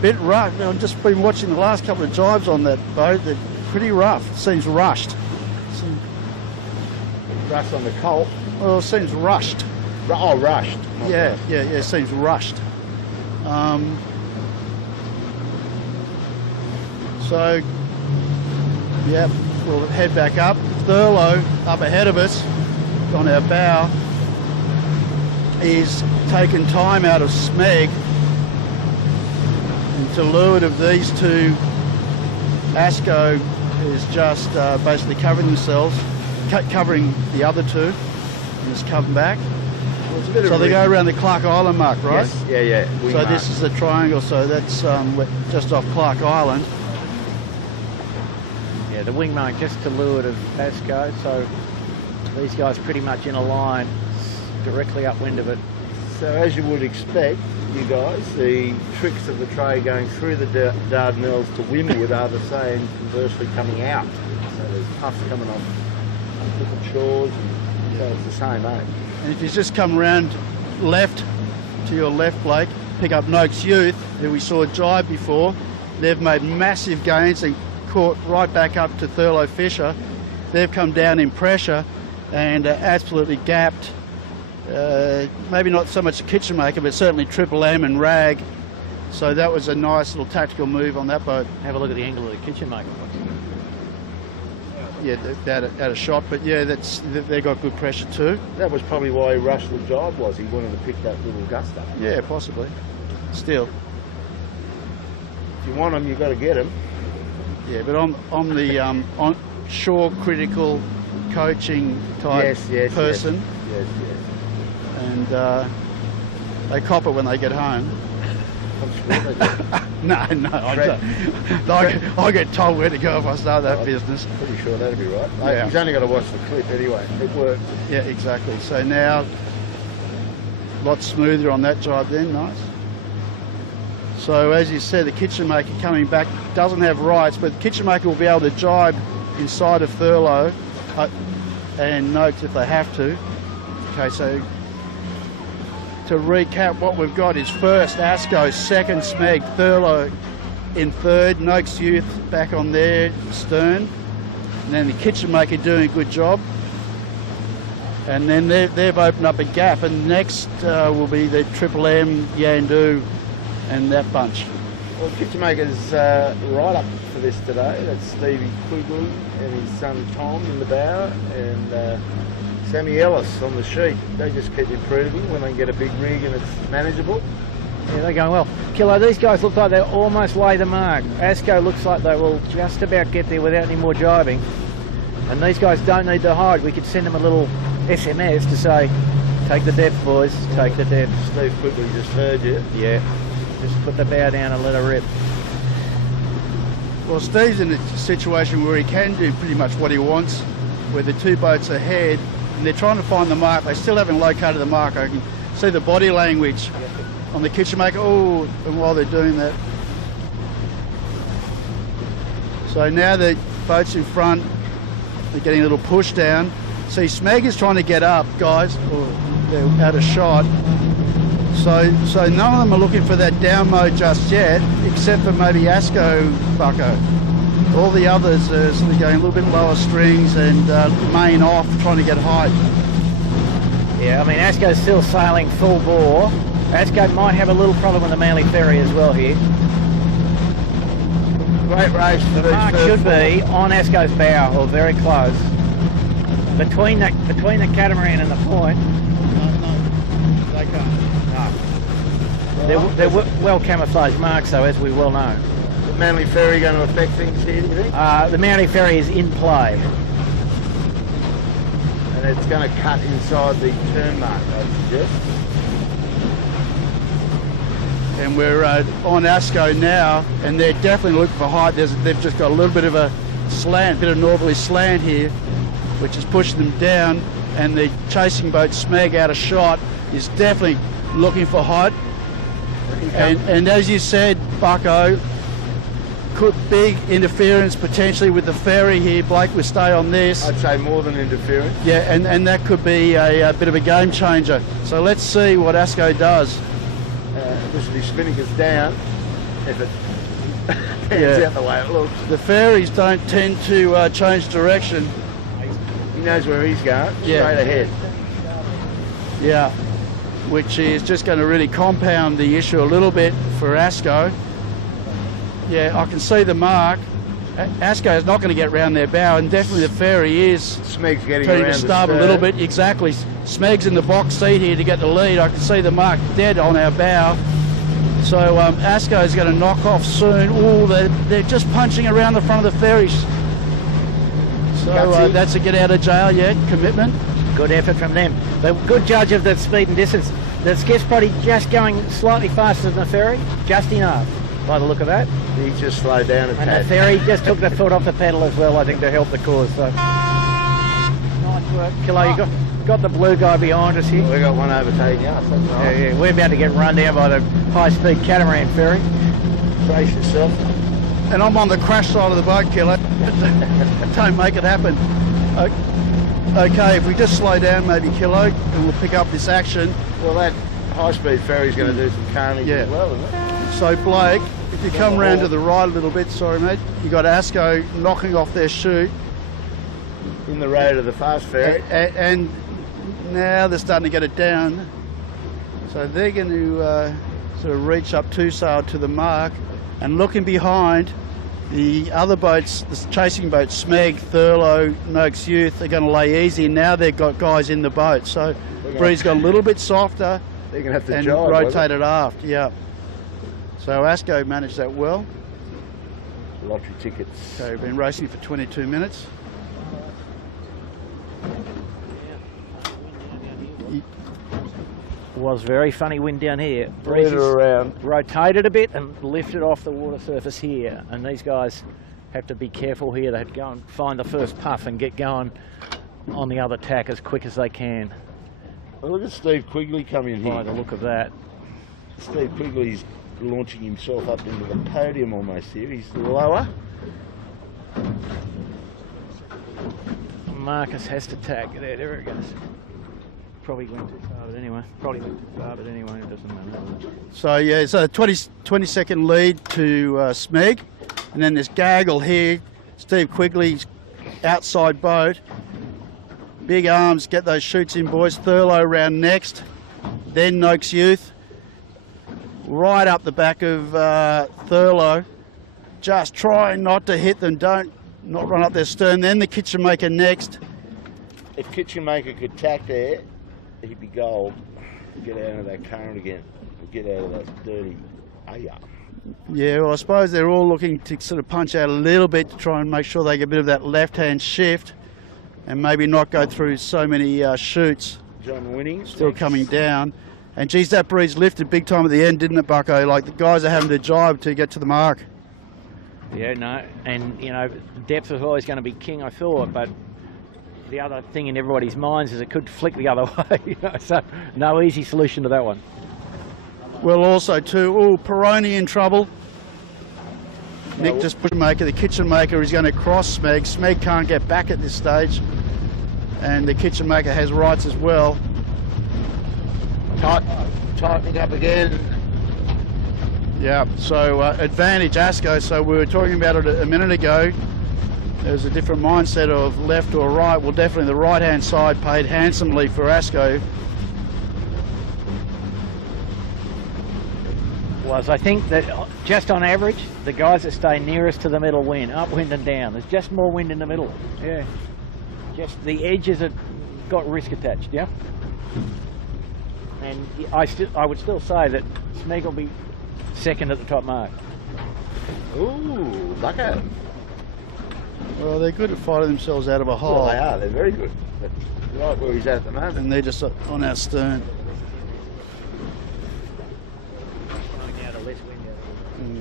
Bit rough. I've just been watching the last couple of jibes on that boat. They're pretty rough. Seems rushed. Rust on the Colt. Well, it seems rushed. Oh, rushed. Yeah, it seems rushed. So, yeah, we'll head back up. Thurlow up ahead of us on our bow is taking time out of Smeg, and to leeward of these two, Asco is just basically covering themselves, covering the other two, and is coming back. Well, it's a bit So of they go around the Clark Island mark, right? Yes, yeah. So this is the triangle, so that's just off Clark Island. Yeah, the wing mark just to leeward of Asco, so these guys pretty much in a line directly upwind of it. So as you would expect, you guys, the tricks of the trade going through the Dardanelles to windward are the same, conversely coming out. So there's puffs coming off different shores, and so it's the same, eh? And if you just come around left to your left, Blake, pick up Noakes Youth, who we saw jibe before. They've made massive gains and caught right back up to Thurlow Fisher. They've come down in pressure and absolutely gapped. Maybe not so much the Kitchen Maker, but certainly Triple M and Rag. So that was a nice little tactical move on that boat. Have a look at the angle of the Kitchen Maker. Yeah, that at a shot, but yeah, they got good pressure too. That was probably why he rushed the jibe, was he wanted to pick that little gust up. Yeah, possibly. Still. If you want them, you've got to get them. Yeah, but I'm the on shore critical coaching type person. Yes. And they cop it when they get home. I'm sure they do. No, I get told where to go if I start that business. Pretty sure that'd be right. Yeah. He's only got to watch the clip anyway. It worked. Yeah, exactly. So now, a lot smoother on that jibe then, nice. So as you said, the Kitchen Maker coming back doesn't have rights, but the Kitchen Maker will be able to jibe inside of Thurlow and Noakes if they have to. Okay, so to recap, what we've got is first Asco, second Smeg, Thurlow in third, Noakes Youth back on their stern, and then the Kitchen Maker doing a good job. And then they've opened up a gap, and next will be the Triple M, Yandu, and that bunch. Well, Kitchen Maker's right up for this today. That's Stevie Quigley and his son Tom in the bow, and Sammy Ellis on the sheet. They just keep improving when they get a big rig and it's manageable. Yeah, they're going well. Kilo, these guys look like they're almost lay the mark. Asco looks like they will just about get there without any more jibing. And these guys don't need to hide. We could send them a little SMS to say, take the depth, boys, take the depth. Steve Quigley just heard you. Yeah, just put the bow down and let her rip. Well, Steve's in a situation where he can do pretty much what he wants, where the two boats are ahead, and they're trying to find the mark. They still haven't located the mark. I can see the body language on the Kitchen Maker. Oh, and while they're doing that. So now the boats in front, they're getting a little push down. See, Smeg is trying to get up, guys. Oh, they're out of shot. So none of them are looking for that down mode just yet, except for maybe Asco Bucko. All the others are sort of going a little bit lower strings and main off, trying to get height. Yeah, I mean, Asco's still sailing full bore. Asco might have a little problem with the Manly Ferry as well here. Great race. The mark should be on Asco's bow, or very close. Between the catamaran and the point. No, they can't. They're well camouflaged marks, though, as we well know. The Manly Ferry going to affect things here, do you think? The Manly Ferry is in play. And it's going to cut inside the turn mark, I suggest. and we're on Asco now, and they're definitely looking for height. They've just got a little bit of a slant, bit of northerly slant here, which is pushing them down, and the chasing boat Smeg out of shot is definitely looking for height. And as you said, Bucko, could big interference potentially with the ferry here. Blake will stay on this. I'd say more than interference. Yeah, and that could be a bit of a game changer. So let's see what Asco does. This will be spinning us down if it pans out the way it looks. The ferries don't tend to change direction. He knows where he's going, straight ahead. Yeah, which is just going to really compound the issue a little bit for Asco. Yeah, I can see the mark. Asco is not going to get round their bow, and definitely the ferry is Smeg's getting trying around to starve a little bit. Exactly. Smeg's in the box seat here to get the lead. I can see the mark dead on our bow. So Asco is going to knock off soon. Oh, they're just punching around the front of the ferries. So that's a get out of jail yet commitment. Good effort from them. The good judge of the speed and distance. The skiff's probably just going slightly faster than the ferry, just enough, by the look of that. He just slowed down a And tad. the ferry just took the foot off the pedal as well, I think, to help the cause. So nice work, Kilo. You got the blue guy behind us here. We got one overtaking us. That's right. Yeah, we're about to get run down by the high-speed catamaran ferry. Brace yourself. And I'm on the crash side of the boat, Killer. Don't make it happen. Okay, if we just slow down maybe, Kilo, and we'll pick up this action. Well, that high-speed ferry's going to do some carnage as well, isn't it? So Blake, if you come round to the right a little bit, sorry mate, you got Asco knocking off their chute. In the road of the fast ferry. And now they're starting to get it down. So they're going to sort of reach up two sail to the mark, and looking behind, the other boats, the chasing boats, Smeg, Thurlow, Noakes Youth, are going to lay easy. Now they've got guys in the boat. So breeze got a little bit softer. They're going to have to and jibe, rotate it aft, yeah. So Asco managed that well. Lottery tickets. So we've been racing for 22 minutes. Was very funny wind down here. Breeze around. Rotated a bit and lifted off the water surface here. And these guys have to be careful here. They have to go and find the first puff and get going on the other tack as quick as they can. Well, look at Steve Quigley come in here. By the look of that. Steve Quigley's launching himself up into the podium almost here. He's lower. Marcus has to tack. There it goes. Probably went too far, but anyway. It doesn't matter. So yeah, so 20-second lead to Smeg, and then there's Gaggle here. Steve Quigley's outside boat. Big arms, get those chutes in, boys. Thurlow round next, then Noakes Youth. Right up the back of Thurlow. Just trying not to hit them, not run up their stern. Then the Kitchen Maker next. If Kitchen Maker could tack there, he'd be gold. Get out of that current again. Get out of that dirty aya. Yeah, well, I suppose they're all looking to sort of punch out a little bit to try and make sure they get a bit of that left-hand shift and maybe not go through so many chutes. John Winning. Still coming down. And geez, that breeze lifted big time at the end, didn't it, Bucko? Like the guys are having to jibe to get to the mark. Yeah, no, and you know, depth was always going to be king, I thought, but the other thing in everybody's minds is it could flick the other way, you know, so no easy solution to that one. Well, also too, Peroni in trouble. Nick just pushed Maker, the Kitchen Maker is going to cross Smeg. Smeg can't get back at this stage, and the Kitchen Maker has rights as well. Tightening up again. Yeah, so advantage Asco. So we were talking about it a minute ago. There's a different mindset of left or right. Well, definitely the right-hand side paid handsomely for Asco. Was I think that just on average, the guys that stay nearest to the middle win, upwind and down. There's just more wind in the middle. Yeah, just the edges have got risk attached. Yeah, and I would still say that Smeg will be second at the top mark. Ooh, Bucko. Well, they're good at fighting themselves out of a hole. Well, they are. They're very good. But right where he's at the moment. And they're just on our stern.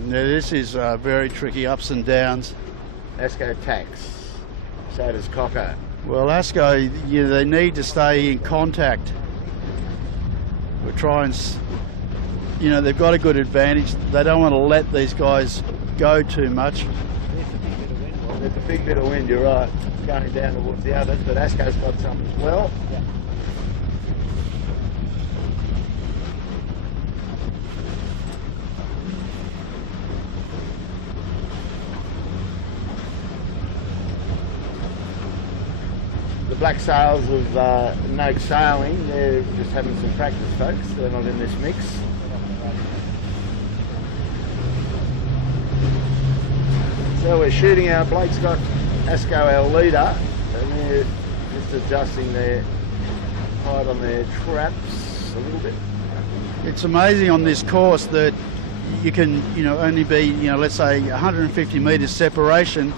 Now, this is very tricky, ups and downs. Asco tacks. So does Cocker. Well, Asco, yeah, they need to stay in contact. We're trying, you know, they've got a good advantage. They don't want to let these guys go too much. There's a big bit of wind, you're right, going down towards the others, but Asco's got some as well. Yeah. The black sails of no sailing, they're just having some practice, folks. They're not in this mix. So we're shooting out. Blake's got Asco, our leader, and they're just adjusting their height on their traps a little bit. It's amazing on this course that you can, you know, only be, you know, let's say 150 metres separation,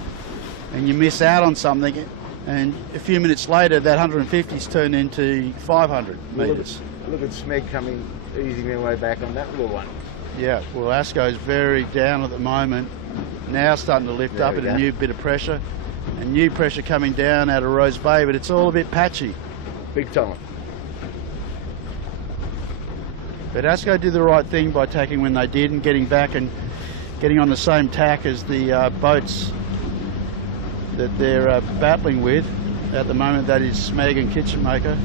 and you miss out on something, and a few minutes later that 150's turned into 500 metres. Look at Smeg coming, easing their way back on that little one. Yeah, well, Asco's very down at the moment. Now starting to lift up at a new bit of pressure, and new pressure coming down out of Rose Bay, but it's all a bit patchy. Big time. But Asco did the right thing by taking when they did and getting back and getting on the same tack as the boats that they're battling with at the moment. That is Smeg and Kitchen Maker.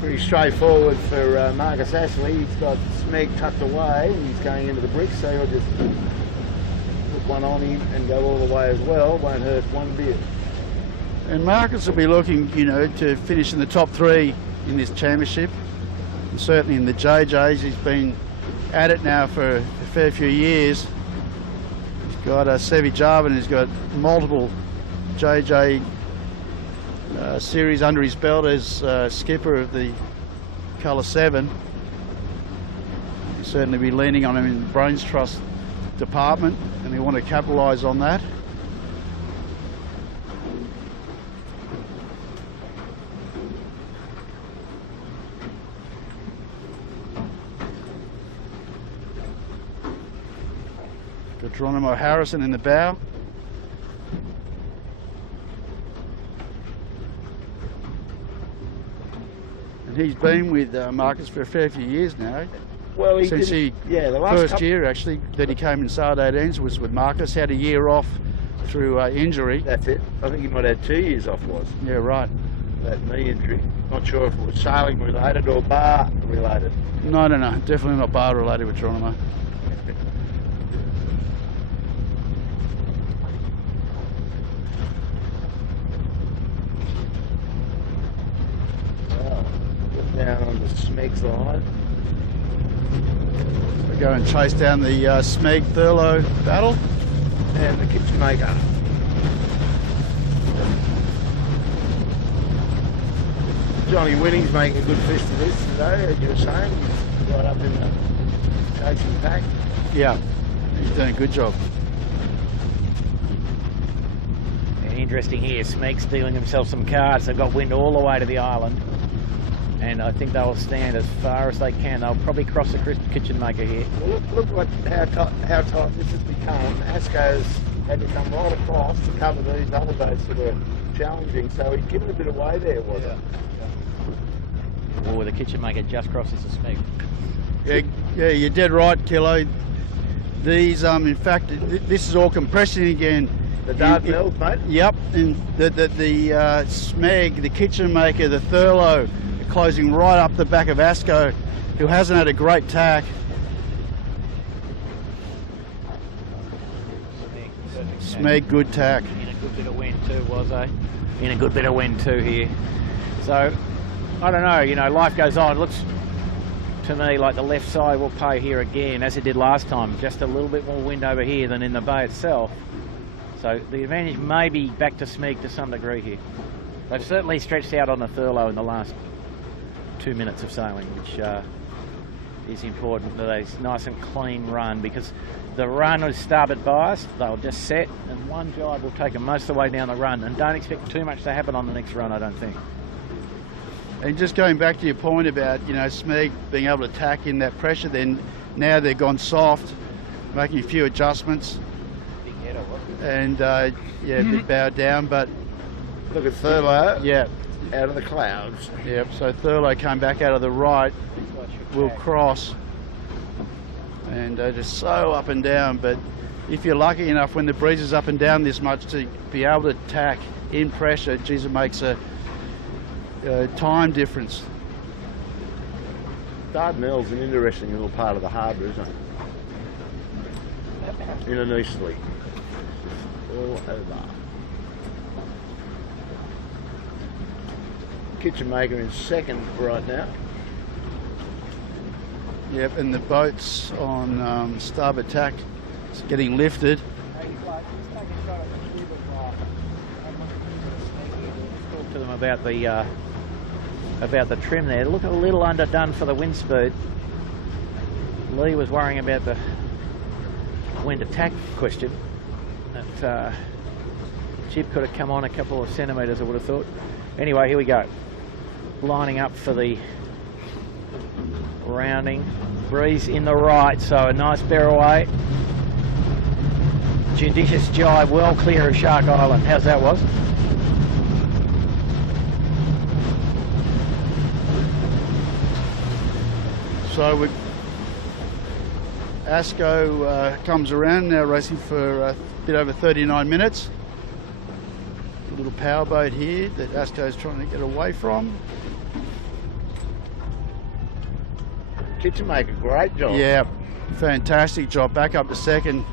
Pretty straightforward for Marcus Ashley. He's got Smeg tucked away and he's going into the bricks, so he'll just put one on him and go all the way as well. Won't hurt one bit. And Marcus will be looking, you know, to finish in the top 3 in this championship. And certainly in the JJs, he's been at it now for a fair few years. He's got Sevi Jarvan, who's got multiple JJ series under his belt as skipper of the Colour 7. He'll certainly be leaning on him in the Brains Trust department, and we want to capitalise on that. Got Geronimo Harrison in the bow. He's been with Marcus for a fair few years now. Well, he since the last first year actually that he came in Sard 18s was with Marcus. Had a year off through injury. That's it. I think he might have 2 years off. Was yeah, right. That knee injury. Not sure if it was sailing related or bar related. No, definitely not bar related with Geronimo. Down on the Smeg side. We go and chase down the Smeg Thurlow battle. And the Kitchen Maker. Johnny Winning's making a good fist of this today, as you were saying. He's right up in the chasing pack. Yeah, he's doing a good job. Interesting here, Smeg stealing himself some cards. They've got wind all the way to the island. And I think they'll stand as far as they can. They'll probably cross the Kitchen Maker here. Well, look how tight this has become. Asco's had to come right across to cover these other boats that were challenging, so he's given a bit of way there, wasn't it? Oh, the Kitchen Maker just crosses the Smeg. Yeah, you're dead right, Kilo. These, in fact, this is all compressing again. The Dart Mills, mate? Yep, and the Smeg, the Kitchen Maker, the Thurlow, closing right up the back of Asco, who hasn't had a great tack. Smeg, good tack. In a good bit of wind too, was they? In a good bit of wind too here. So, I don't know, you know, life goes on. It looks to me like the left side will pay here again, as it did last time. Just a little bit more wind over here than in the bay itself. So the advantage may be back to Smeg to some degree here. They've certainly stretched out on the Thurlow in the last 2 minutes of sailing, which is important. That it's nice and clean run, because the run is starboard biased. They'll just set, and one jibe will take them most of the way down the run. And don't expect too much to happen on the next run, I don't think. And just going back to your point about, you know, Smeg being able to tack in that pressure, then now they've gone soft, making a few adjustments. Big header, wasn't it? And yeah, a bit bowed down, but Look at Thurlow. yeah, Out of the clouds. yeah. So Thurlow came back out of the right, will cross, and just so up and down. But if you're lucky enough when the breeze is up and down this much to be able to tack in pressure, geez, it makes a time difference. Dardanelle's an interesting little part of the harbour, isn't it? In an easterly. All over. Kitchen maker in second right now. Yep, and the boat's on starboard tack. It's getting lifted. Talk to them about the trim there. Look a little underdone for the wind speed. Lee was worrying about the wind attack question. That jib could have come on a couple of centimetres, I would have thought. Anyway, here we go. Lining up for the rounding. Breeze in the right, so a nice bear away. Judicious jibe, well clear of Shark Island. How's that, was? So Asco comes around now, racing for a bit over 39 minutes. A little power boat here that Asco's trying to get away from. Kitchen maker, great job. Yeah, fantastic job. Back up to second.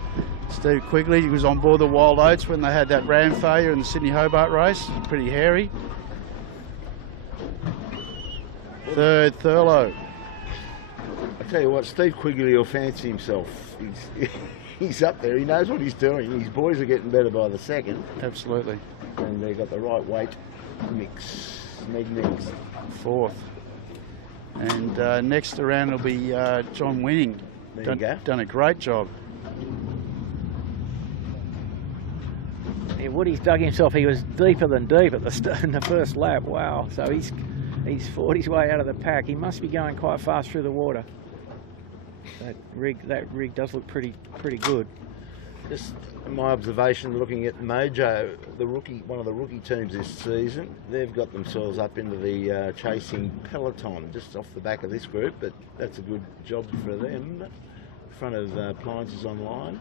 Steve Quigley, he was on board the Wild Oats when they had that ram failure in the Sydney Hobart race. Pretty hairy. Third, Thurlow. I tell you what, Steve Quigley will fancy himself. He's up there. He knows what he's doing. His boys are getting better by the second, Absolutely. and they've got the right weight mix. Smeg mix. Fourth. And next around will be John Winning. There you go. Done a great job. Yeah, Woody's dug himself. He was deeper than deep at in the first lap. Wow. So he's fought his way out of the pack. He must be going quite fast through the water. That rig does look pretty good. Just my observation, looking at Mojo, one of the rookie teams this season, they've got themselves up into the chasing peloton just off the back of this group, but that's a good job for them. In front of Appliances Online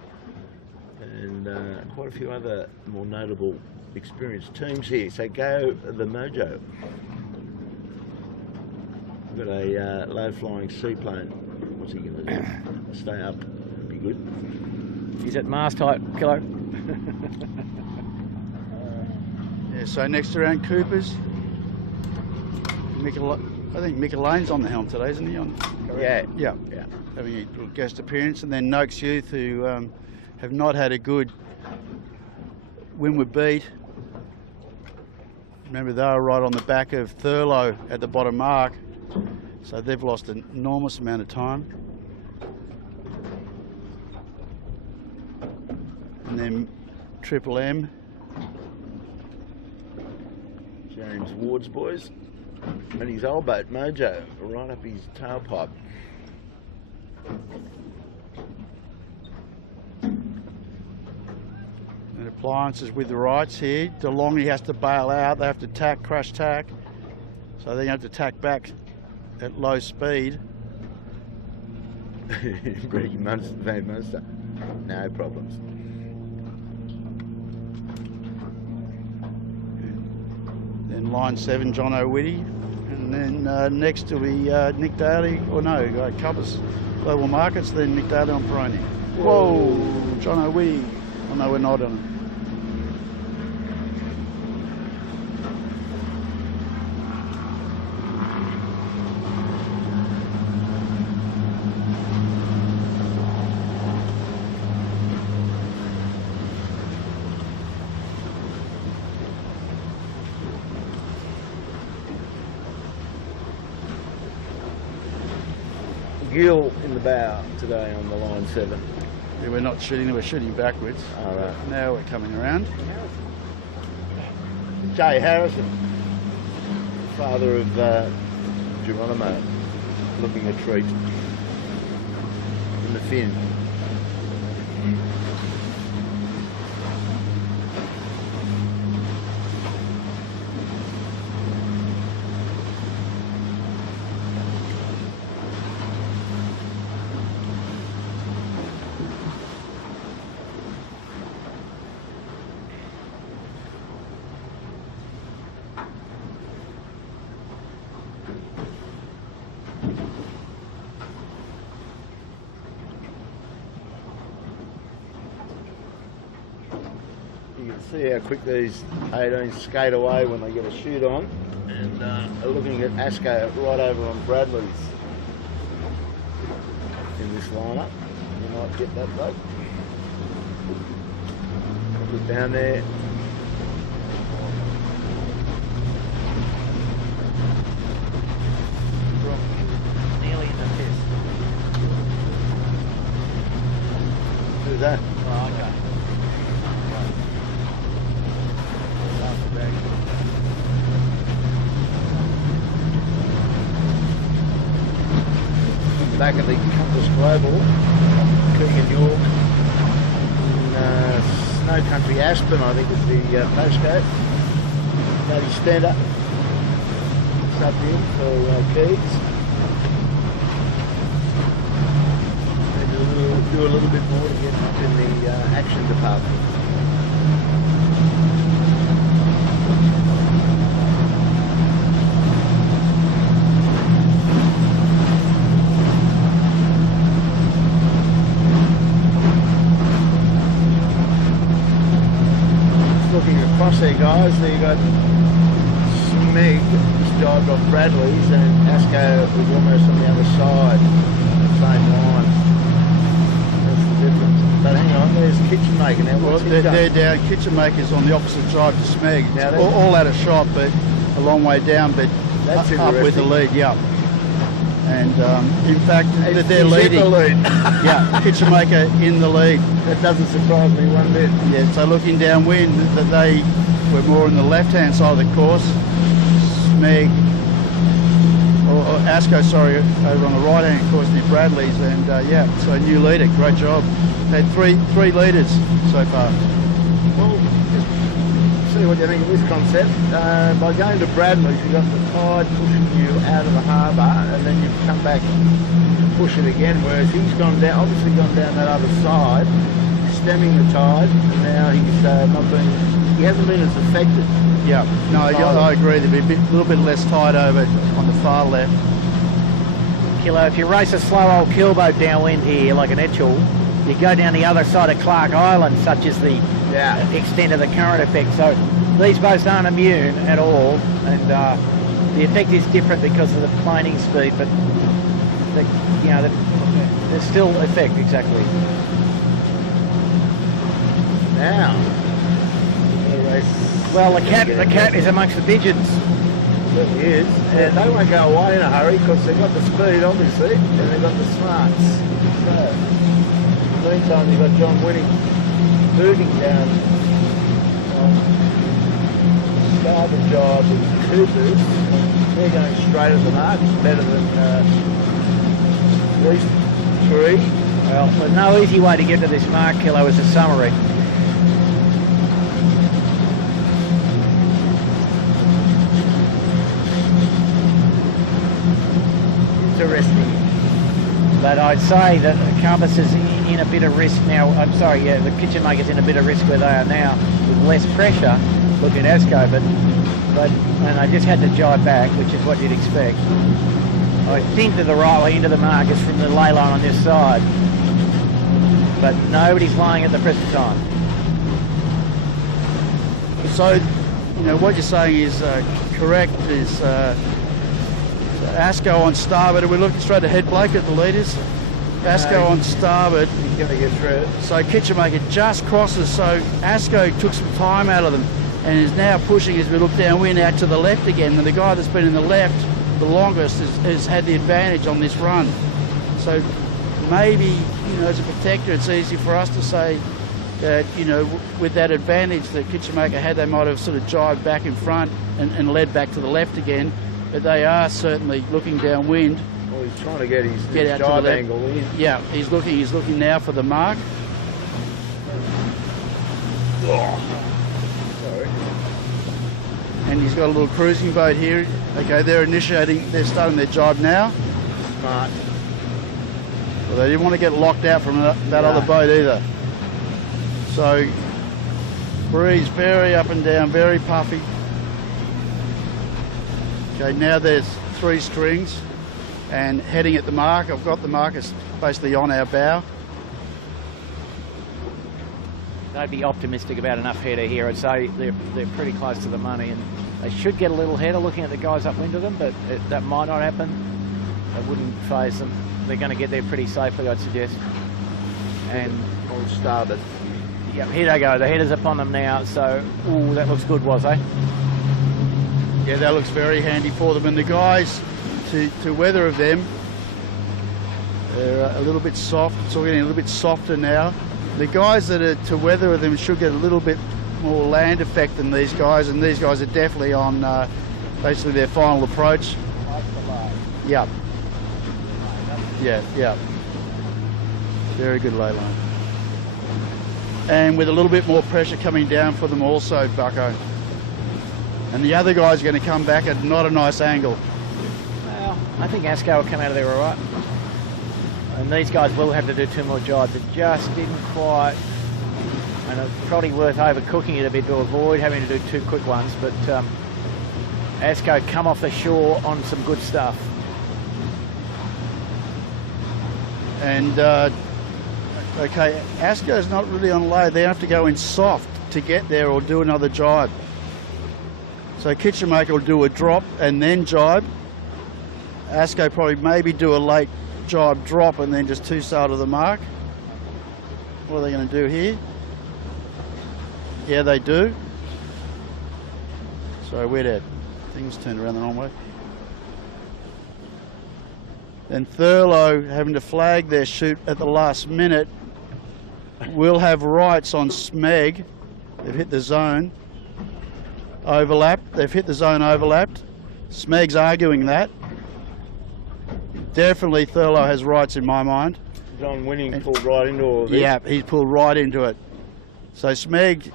and quite a few other more notable experienced teams here. So go the Mojo. We've got a low-flying seaplane. What's he going to do? Stay up. Be good. He's at mast height, Kilo. Yeah, so next around Coopers. I think Mick Lane's on the helm today, isn't he? Yeah. Yeah. Having a little guest appearance. And then Noakes Youth, who have not had a good windward beat. Remember, they were right on the back of Thurlow at the bottom mark. So they've lost an enormous amount of time. And then Triple M. James Ward's boys. And his old boat, Mojo, right up his tailpipe. And Appliances with the rights here. DeLonghi has to bail out. They have to tack, crash tack. So they have to tack back at low speed. Van Munster. No problems. Then line 7, John O'Witty. And then next will be Nick Daly, or no, covers Global Markets, then Nick Daly on Peroni. Whoa, John O'Witty. Oh no, we're not on it. gill in the bow today on the line 7. Yeah, we're not shooting, we're shooting backwards. All right. Now we're coming around. Jay Harrison, father of Geronimo, looking a treat in the fin. You can see how quick these 18s skate away when they get a shoot on, and are looking at Asco right over on Bradley's in this lineup. You might get that bloke. Look down there. Nearly in the fist. Who's that? Oh, okay. Back at the Compass Global, Keegan York, in Snow Country Aspen, I think is the postcode. Maybe stand up, sub in for Keats. Maybe do a little bit more to get up in the action department. Looking across there, guys, there you got Smeg, just dived off Bradley's, and Asco was almost on the other side, same line. That's the difference. But hang on, there's Kitchen Maker now. Well, What's he they're done? down. Kitchen Maker's on the opposite drive to Smeg. Now It's all out of shot, but a long way down, but That's up with the interesting. lead, yeah. And in fact, He's they're in leading. the lead. Yeah, Kitchen Maker in the lead. That doesn't surprise me one bit. Yeah, so looking downwind, that they were more on the left-hand side of the course. Smeg, or Asco, sorry, over on the right-hand course near Bradley's, and yeah, so new leader, great job. Had three leaders so far. Well, just see what you think of this concept. By going to Bradley's, you've got the tide pushing you out of the harbour, and then you come back and push it again, whereas he's gone down, obviously gone down that other side, stemming the tide, and now he's not been, he hasn't been as affected. Yeah, no, I agree. There'd be a little bit less tide over on the far left. Kilo, if you race a slow old keelboat downwind here, like an Etchell, you go down the other side of Clark Island, such as the extent of the current effect. So these boats aren't immune at all, and the effect is different because of the planing speed, but there's still effect, exactly. Now, Well, the cat is amongst the pigeons. certainly is, and they won't go away in a hurry because they've got the speed, obviously, and they've got the smarts. So, in the meantime, you've got John Winning moving down starboard jibe with Coopers. They're going straight at the mark, better than at least 3. Well, there's no easy way to get to this mark, Kilo, as a summary. Interesting. But I'd say that the Compass is in a bit of risk now. I'm sorry, yeah, the Kitchen Maker's in a bit of risk where they are now with less pressure looking at Asco, and I just had to jibe back, which is what you'd expect. I think that the right way into the mark is from the ley line on this side, but nobody's lying at the present time. So, you know, what you're saying is correct. Is Asco on starboard, and we're looking straight ahead, Blake, at the leaders. Asco on starboard. He's going to get through it. So Kitchen Maker just crosses, so Asco took some time out of them and is now pushing as we look downwind out to the left again. And the guy that's been in the left the longest has had the advantage on this run. So maybe, you know, as a protector, it's easy for us to say that, you know, with that advantage that Kitchenmaker had, they might have sort of jibed back in front and led back to the left again. But they are certainly looking downwind. Well, he's trying to get his Get out to the dive left. angle in. Yeah, he's looking now for the mark. Sorry. And he's got a little cruising boat here. Okay, they're starting their jibe now. Smart. Well, they didn't want to get locked out from that other boat either. So, breeze very up and down, very puffy. Okay, now there's 3 strings and heading at the mark. I've got the mark, it's basically on our bow. They'd be optimistic about enough header here. I'd say they're pretty close to the money, and they should get a little header looking at the guys upwind of them, but that might not happen. It wouldn't phase them. They're going to get there pretty safely, I'd suggest. And On starboard. yeah, here they go. The header's upon them now. So, ooh, that looks good, was Yeah, that looks very handy for them. And the guys to weather of them, they're a little bit soft. It's all getting a little bit softer now. The guys that are to weather of them should get a little bit more land effect than these guys, and these guys are definitely on basically their final approach. Yeah. Yeah. Very good ley line. And with a little bit more pressure coming down for them also, Bucko. And the other guys are going to come back at not a nice angle. Well, I think Asco will come out of there all right. And these guys will have to do 2 more jibes. It just didn't quite. And it's probably worth overcooking it a bit to avoid having to do 2 quick ones. But Asco come off the shore on some good stuff. And okay, Asco's not really on low. They have to go in soft to get there or do another jibe. So Kitchenmaker will do a drop and then jibe. Asco probably maybe do a late jibe drop and then just 2 sail to the mark. What are they going to do here? Yeah, they do. So we're dead. Things turned around the wrong way. Then Thurlow, having to flag their shoot at the last minute, will have rights on Smeg. They've hit the zone. Overlapped. They've hit the zone overlapped. Smeg's arguing that. Definitely Thurlow has rights in my mind. John Winning pulled right into all of this. Yeah, he's pulled right into it. So Smeg.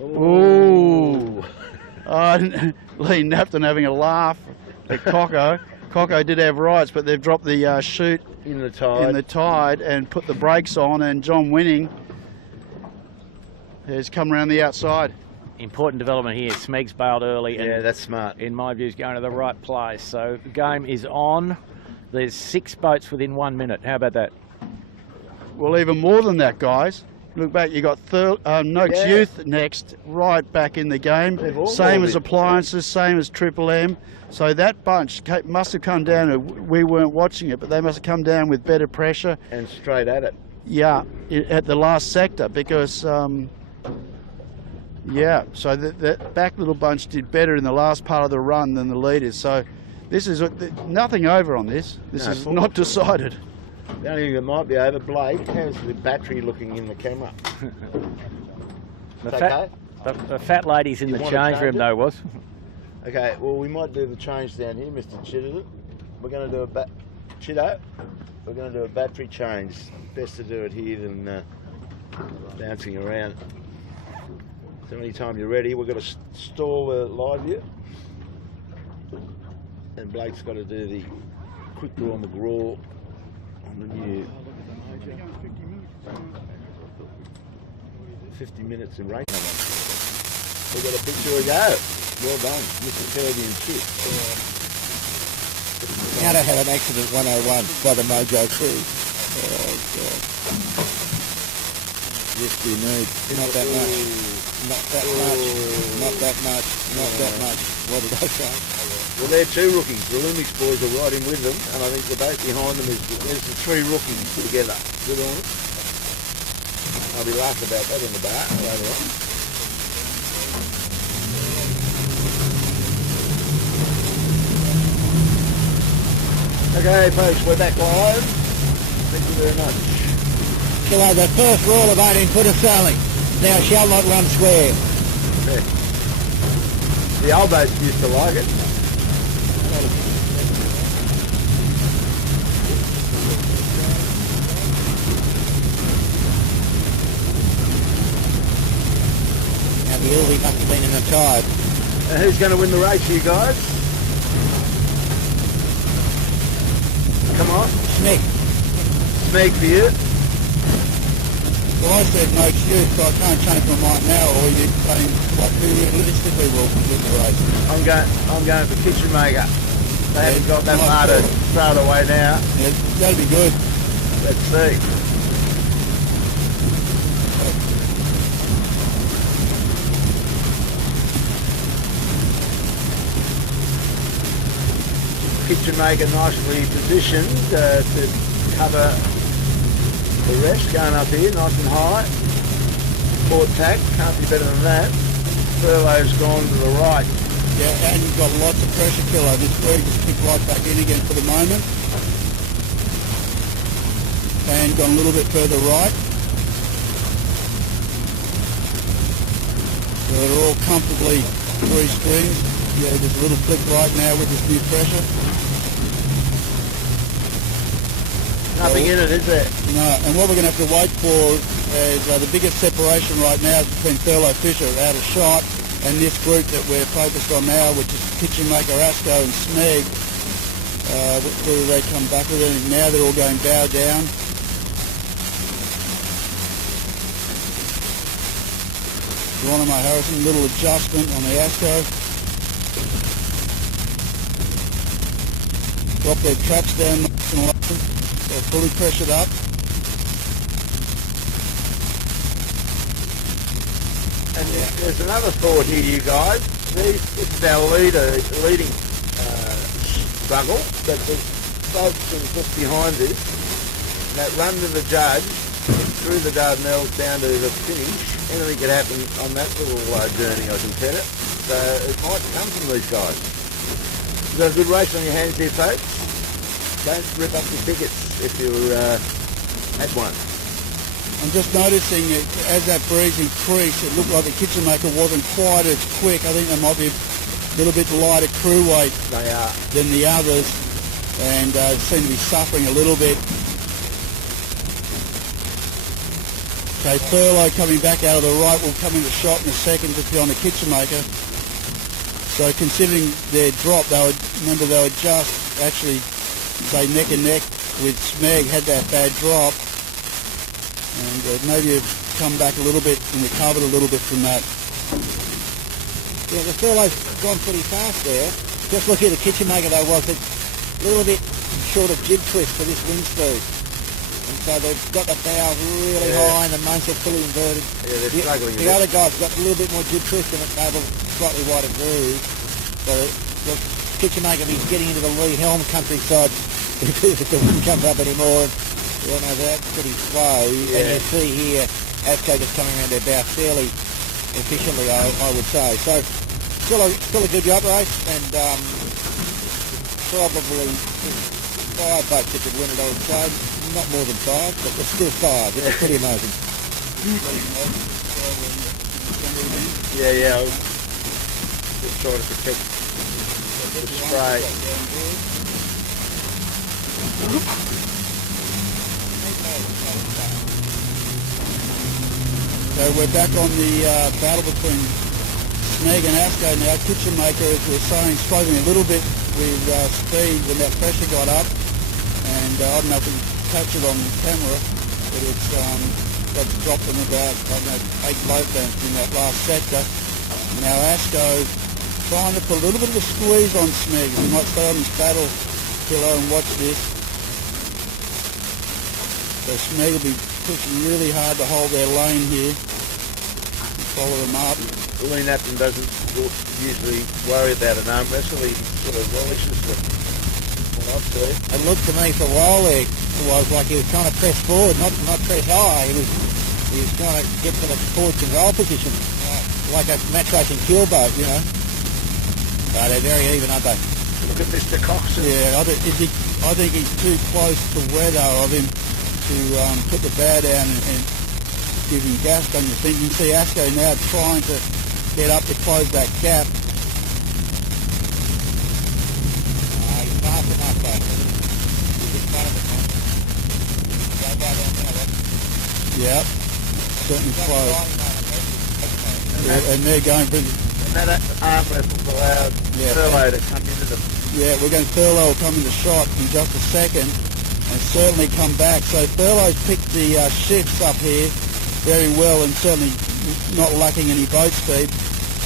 Ooh. Lee Knapton having a laugh at Cocko. Cocko did have rights, but they've dropped the chute In the tide. and put the brakes on, and John Winning has come around the outside. Important development here. Smeg's bailed early. Yeah, And that's smart. in my view, is going to the right place. So the game is on. There's 6 boats within 1 minute. How about that? Well, even more than that, guys. Look back, you got Noakes Yeah. Youth next, right back in the game. They've all Same got as it. Appliances, same as Triple M. So that bunch must have come down, we weren't watching it, but they must have come down with better pressure. And straight at it. Yeah, at the last sector, because, yeah, so that back little bunch did better in the last part of the run than the leaders. So this is nothing over on this. This is not decided. The only thing that might be over, Blake, how's the battery looking in the camera? The It's fat, the fat lady's in You the wanna change change room, it? though, was. Okay, well, we might do the change down here, Mr. Chitto. We're going to do Chitto, we're going to do a battery change. Best to do it here than bouncing around. So anytime you're ready, we're going to stall the live view. And Blake's got to do the quick draw on the graw on the new 50 minutes in race. We've got a picture of go. Well done, Mr. Kirby and Chip. Now they had an accident 101 by the Mojo crew. Oh, God. Yes, you need. Not that much. Not that much. Not that much. Not that much. What did I say? Well, they're 2 rookies. The Lumix boys are right in with them, and I think the boat behind them is there's the 3 rookies together. Good on it. I'll be laughing about that in the bar later on. Okay, folks, we're back live. Thank you very much. Kilo, the first rule of 18-footer sailing, thou shalt not run square. Yeah. The old boats used to like it. Now the Ilby must have been in the tide. Who's going to win the race, you guys? Come on. Smeg. Smeg for you. Well, I said no excuse, so I can't change my mind now, or you're saying what realistically will win the race. I'm going for Kitchen Maker. They haven't got that motor thrown away now. Yeah, that'll be good. Let's see. Kitchen Maker nicely positioned to cover the rest, going up here nice and high. Port tack, can't be better than that. Furlough's gone to the right. Yeah, and you've got lots of pressure, Kilo. This bird just kicked right back in again for the moment. And gone a little bit further right. So they're all comfortably three strings. Yeah, there's a little flick right now with this new pressure. Nothing in it, is there? No, and what we're going to have to wait for is the biggest separation right now is between Furlough Fisher out of shot and this group that we're focused on now, which is Kitchen Maker, Asco and Smeg. Whether they come back with it, now they're all going bow down. Geronimo Harrison, little adjustment on the Asco. Drop their traps down nice and low. They're fully pressured up. And there's another thought here, you guys. This is our leading struggle, but the boats just behind this, that run to the judge, through the Dardanelles down to the finish. Anything could happen on that little journey, I can tell you. So it might come from these guys. You've got a good race on your hands here, folks. Don't rip up your tickets if you had one. I'm just noticing that as that breeze increased, it looked like the Kitchen Maker wasn't quite as quick. I think they might be a little bit lighter crew weight They are. than the others, and seem to be suffering a little bit. Okay, Furlough coming back out of the right will come into shot in a second just beyond the Kitchen Maker. So considering their drop, they were just actually, say, neck and neck with Smeg, had that bad drop. And maybe have come back a little bit and recovered a little bit from that. Yeah, the Furlough's gone pretty fast there. Just looking at the Kitchen Maker though, was a little bit short of jib twist for this wind speed. And so they've got the bow really high and the mainsail fully inverted. Yeah, they're struggling. The other guy's got a little bit more jib twist and it's able slightly wider groove. So the Kitchen Maker be getting into the lee helm countryside if the wind comes up anymore. Yeah, no, that's pretty slow, and you see here Asco just coming around their bow fairly efficiently, I would say. So, still a good yacht race, and probably 5 boats that could win it, I would say. Not more than 5, but there's still 5, which is pretty amazing. Yeah, I was just trying to protect the spray. So we're back on the battle between Smeg and Asco now. Kitchen Maker, as we were saying, struggling a little bit with speed when that pressure got up. And I don't know if we can catch it on camera, but that's dropped them about, I don't know, 8 boat lengths in that last sector. Now Asco trying to put a little bit of a squeeze on Smeg. We might stay on this battle, Kilo, and watch this. So Smeg will be pushing really hard to hold their lane here and follow them up. Lee Knapton doesn't usually worry about an arm wrestle. He sort of relishes it. What I've seen. It looked to me for a while there, it was like he was trying to press forward, not press high. He was trying to get to the forward control position, like a match racing keel boat, you know. They're very even, aren't they? Look at Mr. Coxon. Yeah, I think he's too close to weather of him to put the bow down and give him gas on your thing. You can see Asco now trying to get up to close that gap. He's fast enough though. He's in front of us now. Go down there. Yep, certainly close. Yeah, and they're going for... And that arm wrestle's allowed Furlow to come into the... Yeah, we're going to Furlow will come in the shot in just a second and certainly come back. So Furlow's picked the shifts up here very well and certainly not lacking any boat speed.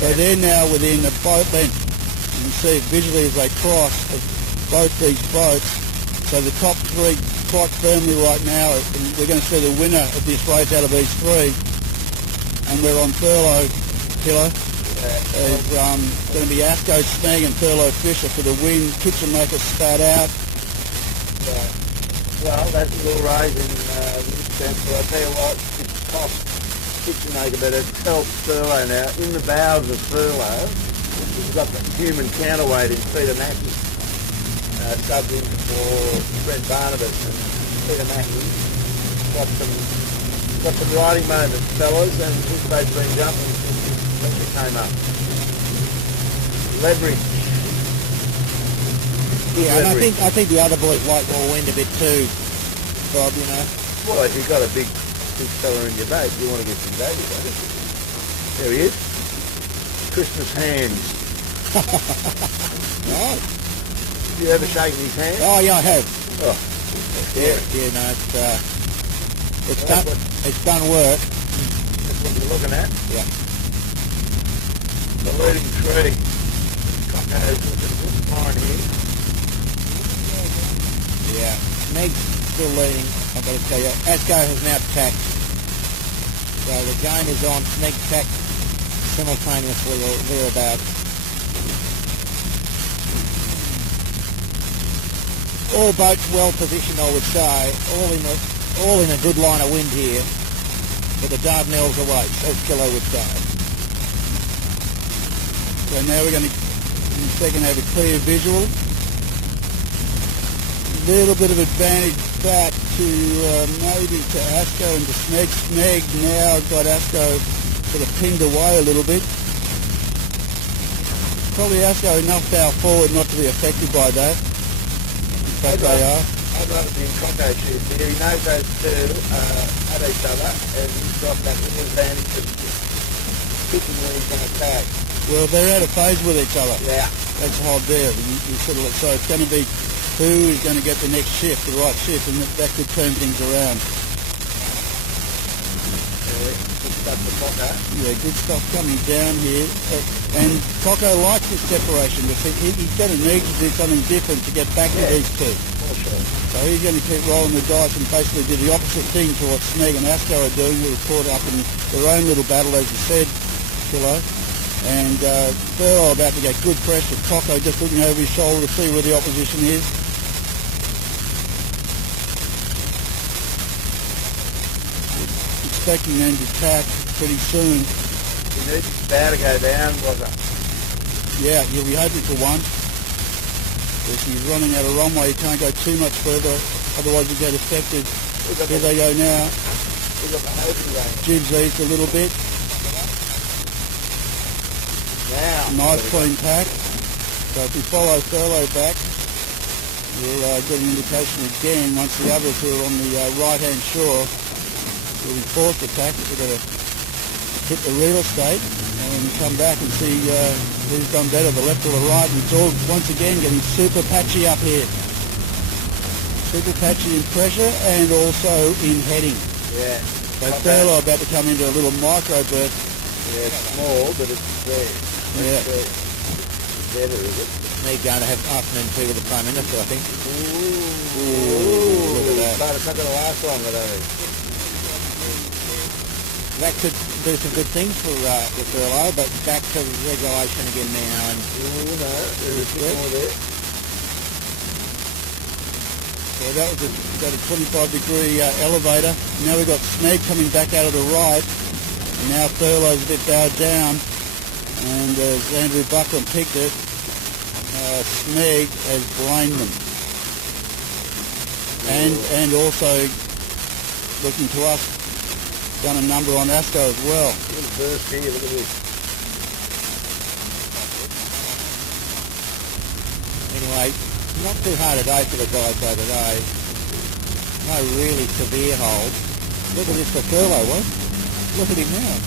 So they're now within a boat length. You can see it visually as they cross of both these boats. So the top three quite firmly right now, and we're going to see the winner of this race out of these three. And we're on Furlow, Killer. Is going to be Asco, Smeg and Furlow Fisher for the win. Kitchen Maker spat out. Well, that's a little rise in this sense, but I'll tell you what, it's cost Kitchen Maker, but it's helped Furlow now. In the bows of Furlow, we've got the human counterweight in Peter Mackey, subbed in for Brent Barnabas, and Peter Mackey got some riding moments, fellas, and this boat's been jumping since it came up. Leverage. Yeah, and I think the other boys like more wind a bit too, Bob, you know. Well, if you've got a big fella in your boat, you want to get some value, don't you? There he is. Christmas hands. Right. Have you ever shaken his hand? Oh yeah, I have. Oh. Yeah, no, it's done work. That's what you're looking at. Yeah. The leading tree. Cockato's looking fine here. Yeah. Meg's still leading, I've got to tell you. Asco has now tacked. So the game is on. Smeg tacked simultaneously or thereabouts. All boats well positioned, I would say. All in a good line of wind here. But the Dardanelles away, as Kilo would say. So now we're going to, in a second, have a clear visual. Little bit of advantage back to maybe to Asco and to Smeg. Smeg now got Asco sort of pinned away a little bit. Probably Asco enough bow forward not to be affected by that. In fact, they are. I'd rather be in Cockato's shoes here. He knows those two at each other, and he's got that little advantage of picking where he's going to tag. Well, they're out of phase with each other. Yeah. That's the whole deal. You sort of, so it's going to be who is going to get the next shift, the right shift, and that could turn things around. Good stuff for Coco. Yeah, good stuff coming down here. And Coco likes this separation. He's going to need to do something different to get back to these two. For sure. So he's going to keep rolling the dice and basically do the opposite thing to what Smeg and Asco are doing, who are caught up in their own little battle, as you said, Kilo. And Furlow about to get good pressure. Coco just looking over his shoulder to see where the opposition is. Expecting them to tack pretty soon. He needs his bow to go down, was it? Yeah, you'll be hoping for one. If he's running out of runway, he can't go too much further, otherwise he'll get affected. Here they go now. We've got the hosing going. Jibs eased a little bit. Now. Nice clean tack. So if we follow Furlow back, we'll get an indication again once the others who are on the right-hand shore will be forced to tack. We're going to hit the real estate and come back and see who's done better, the left or the right. And it's all, once again, getting super patchy up here. Super patchy in pressure and also in heading. Yeah. So Furlow about to come into a little micro burst. Yeah, it's small, but it's there. Yeah. Better, is it? Me going to have afternoon tea with the Prime Minister, I think. Ooh. Look at that. But it's not going to last long, though. That could do some good things for Furlow, but back to regulation again now. And No, there's a bit more there. Yeah, that was about a 25-degree elevator. Now we've got Smeg coming back out of the right. And now Furlow's a bit bowed down. And as Andrew Buckland picked it, Smeg has blamed them. And also, looking to us, done a number on ASCO as well. Look at the burst here, look at this. Anyway, not too hard a day for the guys though today. No really severe holes. Look at this for furlough, what? Look at him now.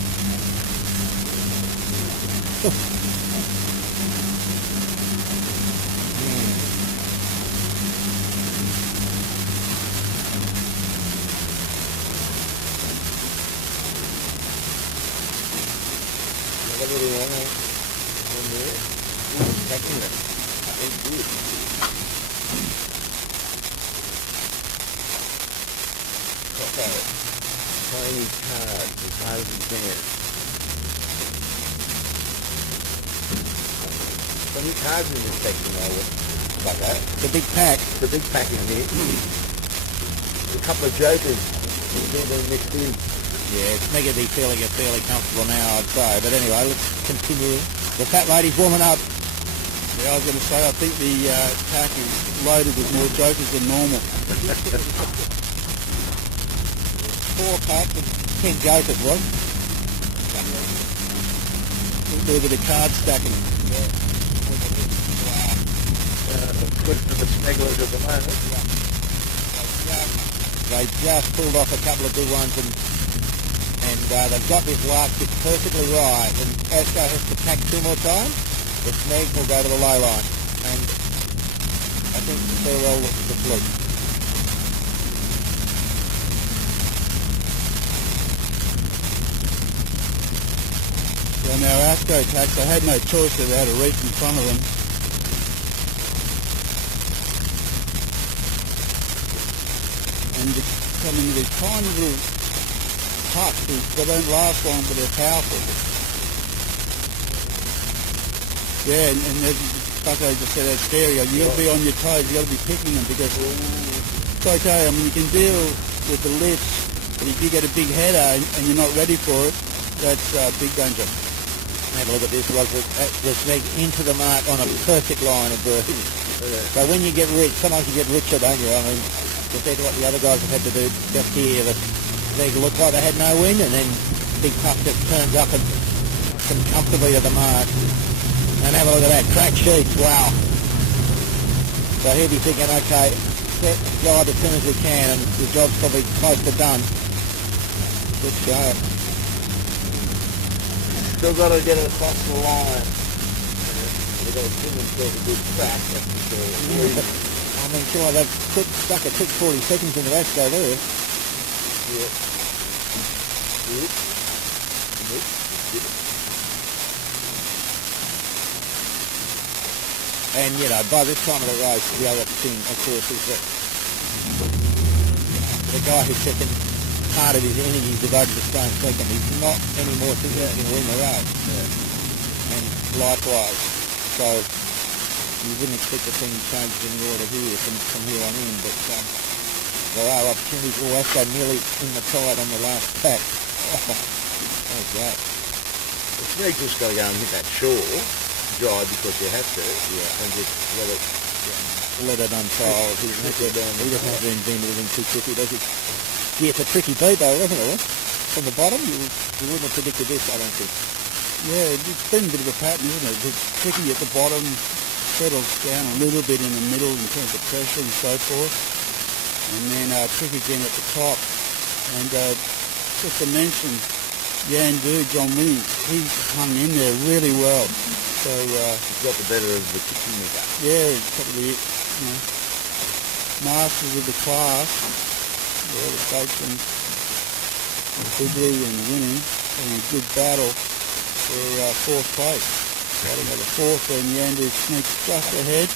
Tiny cards, as hard as you can. How many cards in this section though? Like that? The big pack. The big pack in here. A couple of jokers been mixed in. Yeah, it's going to be fairly comfortable now, I'd say. But anyway, let's continue. The fat lady's warming up. Yeah, I was going to say, I think the pack is loaded with more jokers than normal. 4 pack and 10 jokers, was. Do a bit of card stacking. Good for the smugglers at the moment. They just pulled off a couple of good ones and they've got this last bit perfectly right. And ASCO has to tack 2 more times. The Smeg will go to the low line. And I think farewell the fleet. So now ASCO tacks, I had no choice of how to reach in front of them. And coming to these tiny little huts, they don't last long, but they're powerful. Yeah, and as Bucko just said, that's scary. You've got to be on your toes, you've got to be picking them because it's okay. I mean, you can deal with the lifts, but if you get a big header and you're not ready for it, that's big danger. Have a look at this, the Smeg into the mark on a perfect line of birth. So when you get rich, sometimes you get richer, don't you? I mean, compared to what the other guys have had to do just here, the Smeg looked like they had no wind, and then Big Puff just turns up and comes comfortably to the mark. And have a look at that, crack sheets, wow. So he'll be thinking, okay, set guide as soon as we can, and the job's probably close to done. Good show. Still got to get it across the line. They've got to give themselves a good crack, that's for sure. I mean, sure, they've stuck a quick 40 seconds in the ASCO there. Yeah. Good. Good. Good. And, you know, by this time of the race, the other thing, of course, is that the guy who's second, part of his energy is devoted to staying second. He's not any more thinking he's going to win the race. Yeah. And likewise. So you wouldn't expect to see any changes in the order here from here on in, but there are opportunities. Oh, ASCO nearly in the tide on the last pack. Oh, that's that. The Smeg just got to go and hit that shore, dry because you have to, and just let it unfold. He doesn't have to invent anything too tricky, does he? Yeah, it's a tricky beat though, wasn't it? From the bottom, you wouldn't have predicted this, I don't think. Yeah, it's been a bit of a pattern, isn't it? It's tricky at the bottom, settles down a little bit in the middle in terms of pressure and so forth, and then tricky again at the top. And just to mention, John Williams, he's hung in there really well. So he's got the better of the kitchen maker. Yeah, probably masters of the class. Yeah, the statesman, Bigly and winning, and a good battle for 4th place. Batting at the 4th, and Yandu sneaks just ahead.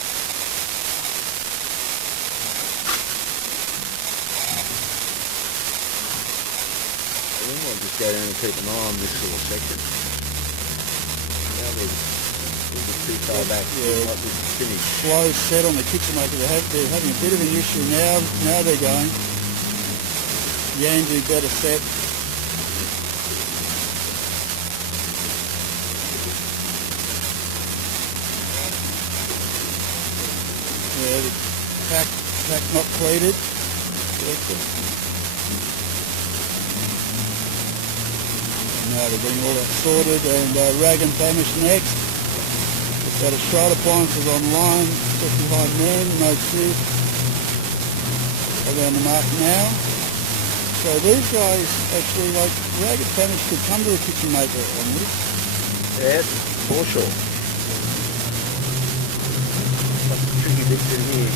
We might just go down and keep an eye on this sort of section. Now they're too far back. Yeah, might be finished. Slow set on the kitchen maker. They're having a bit of an issue now. Now they're going. Yandu better set. Track not cleated. Now to bring all that sorted, and rag and famish next. Just got a shot appliances online, just behind them, no shift. Around the mark now. So these guys actually, like, rag and famish could come to a kitchen maker on this. Yeah, for sure. Got some tricky bits in here.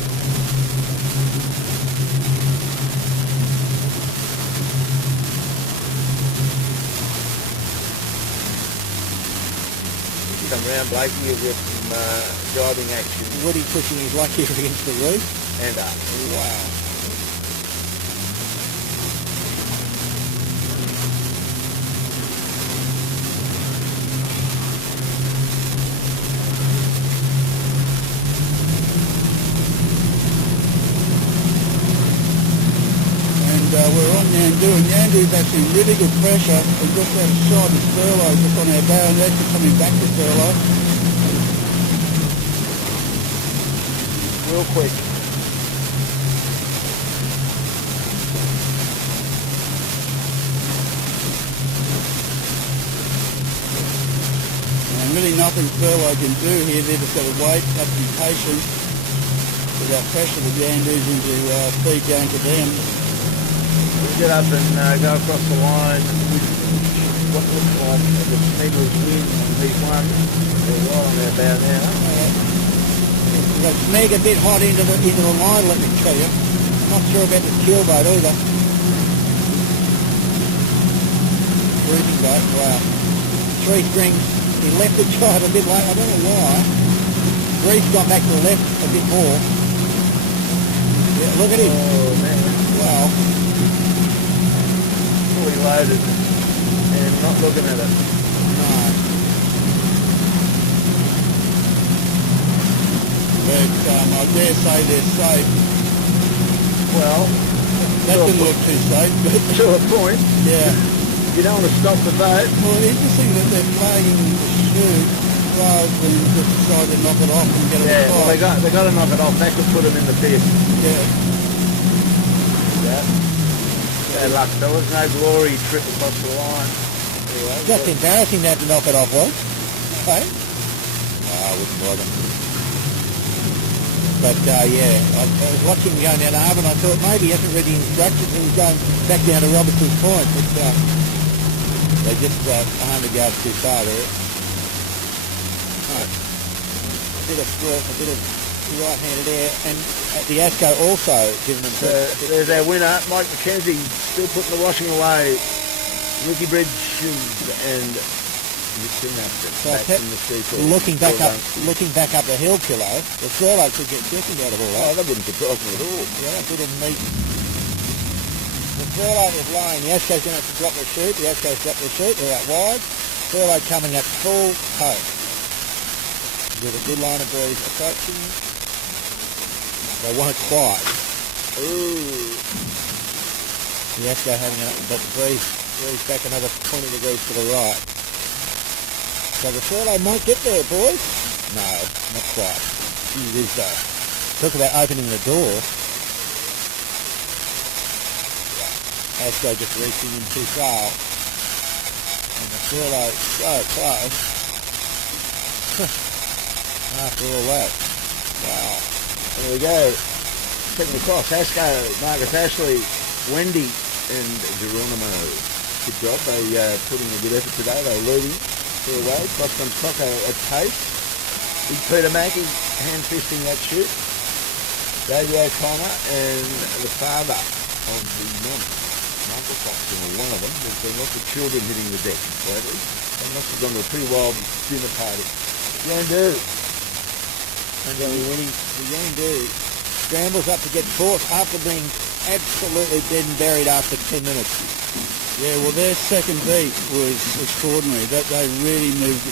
Come round, Blakey, you'll get some driving action. Woody pushing his luck here against the roof. And up. Wow. We're on Yandu, and Yandu's actually really good pressure. We just had a shot of furlough just on our bow, and that's just coming back to furlough. Real quick. And really nothing furlough can do here. They've just got to wait, have to be patient with that pressure the Yandu's into feed down to them. Get up and go across the line with what looks like the Smeg's win on V1. They're right on their bow now. The Smeg a bit hot into the line, let me tell you. Not sure about the keel boat either. Cruising boat, wow. 3 strings, he left the chart a bit late, I don't know why. Grease got back to the left a bit more. Yeah, look at him. Oh man. Wow. Fully loaded and not looking at it. No. But I dare say they're safe. Well, That didn't look too safe, but to a point. yeah. You don't want to stop the boat. Well, interesting that they're flagging the shoot rather than just decide to knock it off and get it Yeah, well, across. they got to knock it off. That could put them in the pit. Yeah. Yeah. Bad luck, fellas. No glory trip across the line. Anyway, Just embarrassing to have to knock it off, was? Okay. I wouldn't bother. But yeah, I was watching him going down to harbour and I thought maybe he hasn't read the instructions and he's going back down to Robertson's Point, but they just 100 yards too far there. Right. A bit of squirt, a bit of right-handed air, and at the ASCO also given them... there's our winner, Mike McKenzie, still putting the washing away. Ricky Bridge and Mr. Knapton So back from the seafloor. looking back up the hill, Kilo, the furlough could get second out of all Oh, that. that wouldn't surprise me at all. Yeah, a bit of meat. The furlough is lying. The ASCO's going to have to drop the chute. The ASCO's dropped the chute. They're out wide. Furlough coming at full post. With a good line of breeze approaching. They won't quite. Ooh. The ASCO having a but the breeze back another 20 degrees to the right. So the furlough might get there, boys. No, not quite. It is though. Talk about opening the door. ASCO just reaching in too far. And the furlough so close. After all that. Wow. There we go. Second across. Asco, Marcus Ashley, Wendy and Geronimo. Good job. They put in a good effort today. They were leading to the way. Cost them Croco at pace. Big Peter Mackey hand-fisting that chute. Davey O'Connor and the father of the month, Michael Fox, one of them. There's been lots of children hitting the deck lately. They must have gone to a pretty wild dinner party. Yandu. And the Yandu scrambles up to get fourth after being absolutely dead and buried after 10 minutes. Yeah, well, their second beat was extraordinary. That they really moved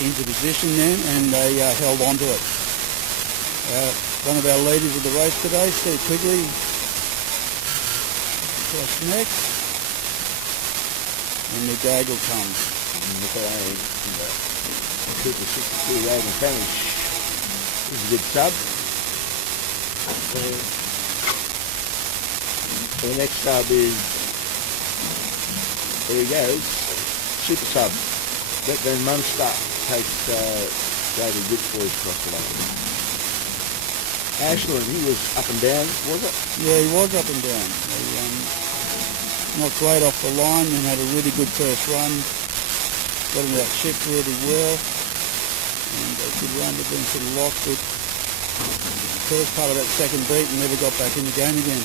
into position then, and they held on to it. One of our leaders of the race today, Steve Quigley, across next, and the gaggle comes. Cooper 62 Raven finish. This is a good sub. The next sub is, there he goes, super sub. Then Munster takes David Whitboy across the line. Ashland, he was up and down, was it? Yeah, he was up and down. Not great off the line and had a really good first run. Got him out checked really well. And a good run, but then sort of lost it. First part of that second beat and never got back in the game again.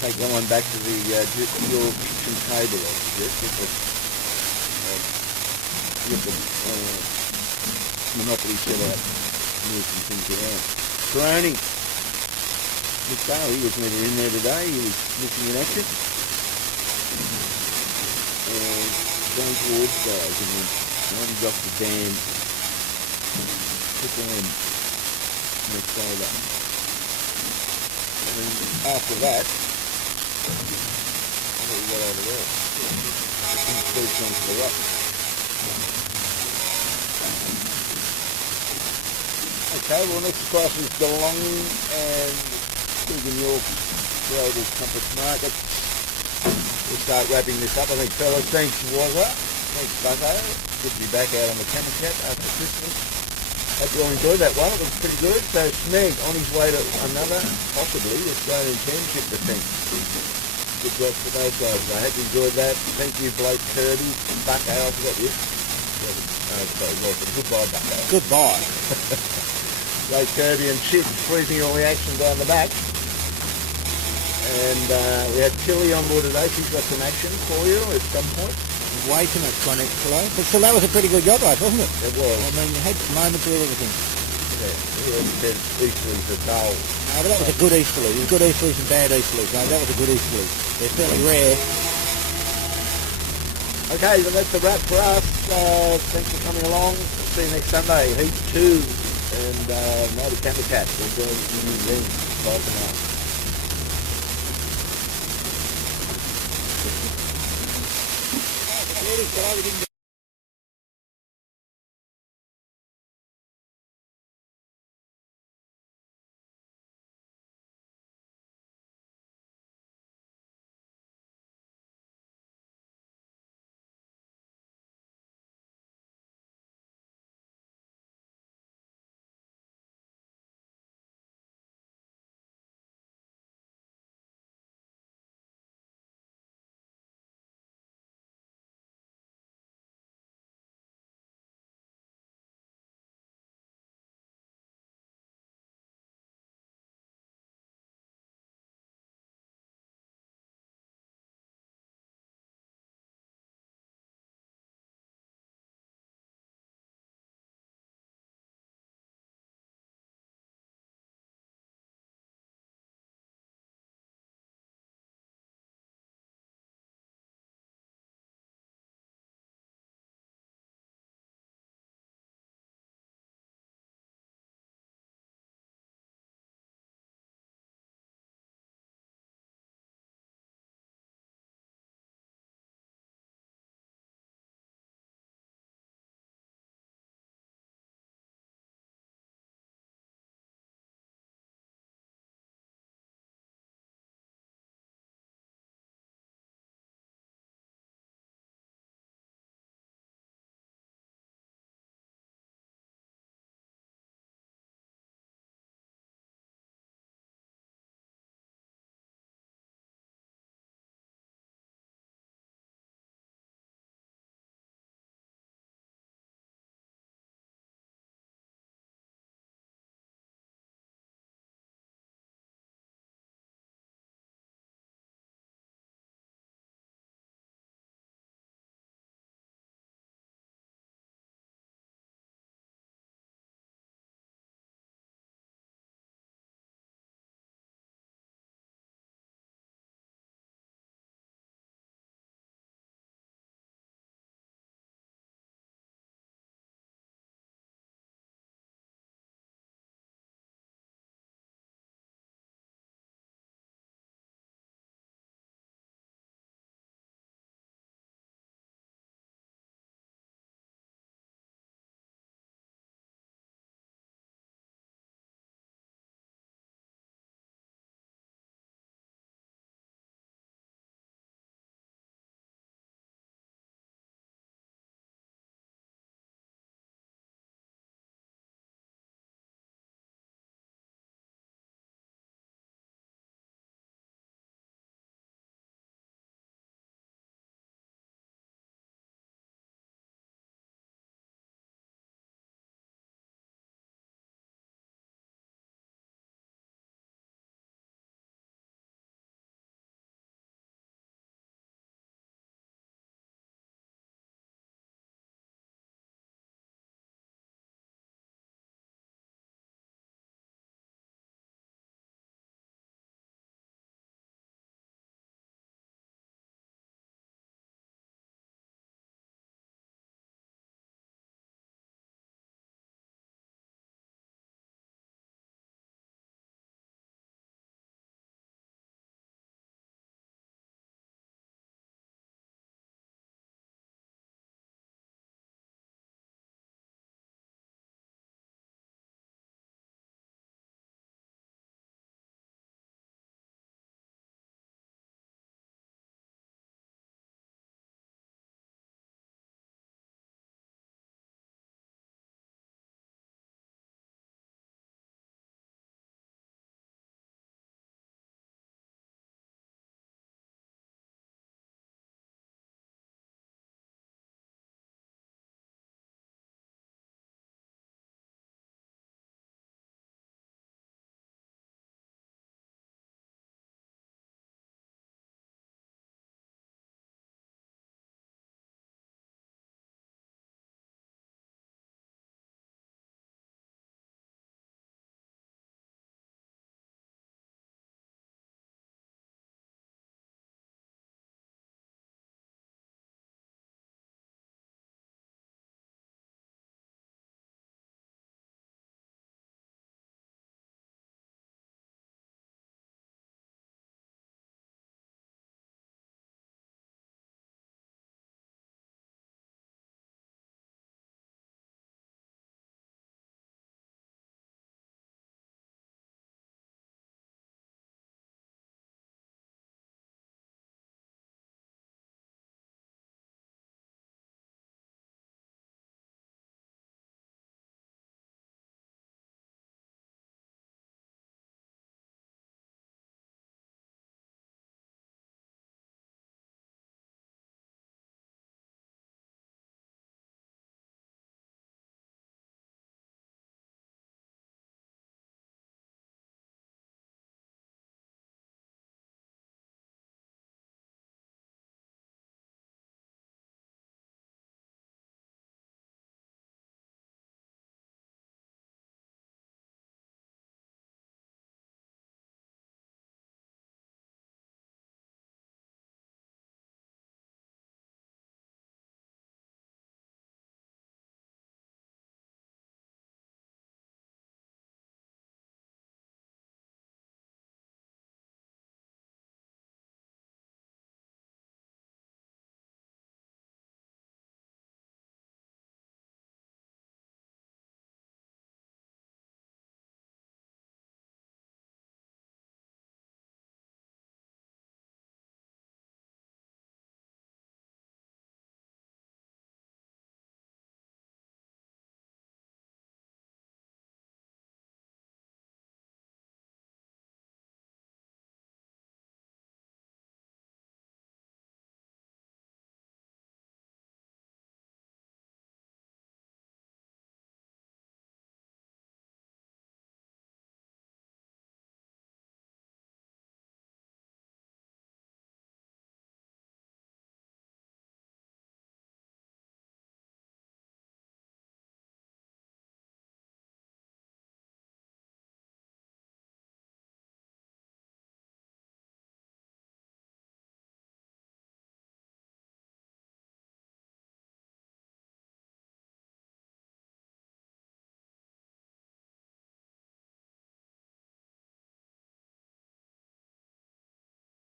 Take that one back to the your kitchen table, I suggest. Get the Monopoly set out, move some things around. Peroni. Nick Dale, he was never in there today, he was missing in action. And going towards guys, and then he's off the band. Put on next over. And then after that, what do we got over there? First one to the right. Okay, well next across is Geelong and Keegan York Global Compass Market. We'll start wrapping this up, I think, fellas. Thanks, Wazza. Thanks, Bucko. Good to be back out on the camera chat after Christmas. Hope you all enjoyed that one. It was pretty good. So Smeg on his way to another, possibly, Australian Championship defence. Good job for those guys. I hope you enjoyed that. Thank you, Blake Kirby. Bucko, I forgot this. Sorry, Lawson. Goodbye, Bucko. Goodbye. Blake Kirby and Chip freezing all the action down the back. And we had Tilly on board today. She's got some action for you at some point. Way too much chronic today. But still, that was a pretty good job, right, wasn't it? It was. I mean, you had moments with everything. Yeah, it said easterlies are dull. No, but that was a good easterly. There's good easterlies and bad easterlies. No, that was a good easterly. They're fairly rare. Okay, well that's a wrap for us. Thanks for coming along. See you next Sunday. Heat 2 and Mighty Camper Cat. We'll join you then. Bye for now. Really, but I didn't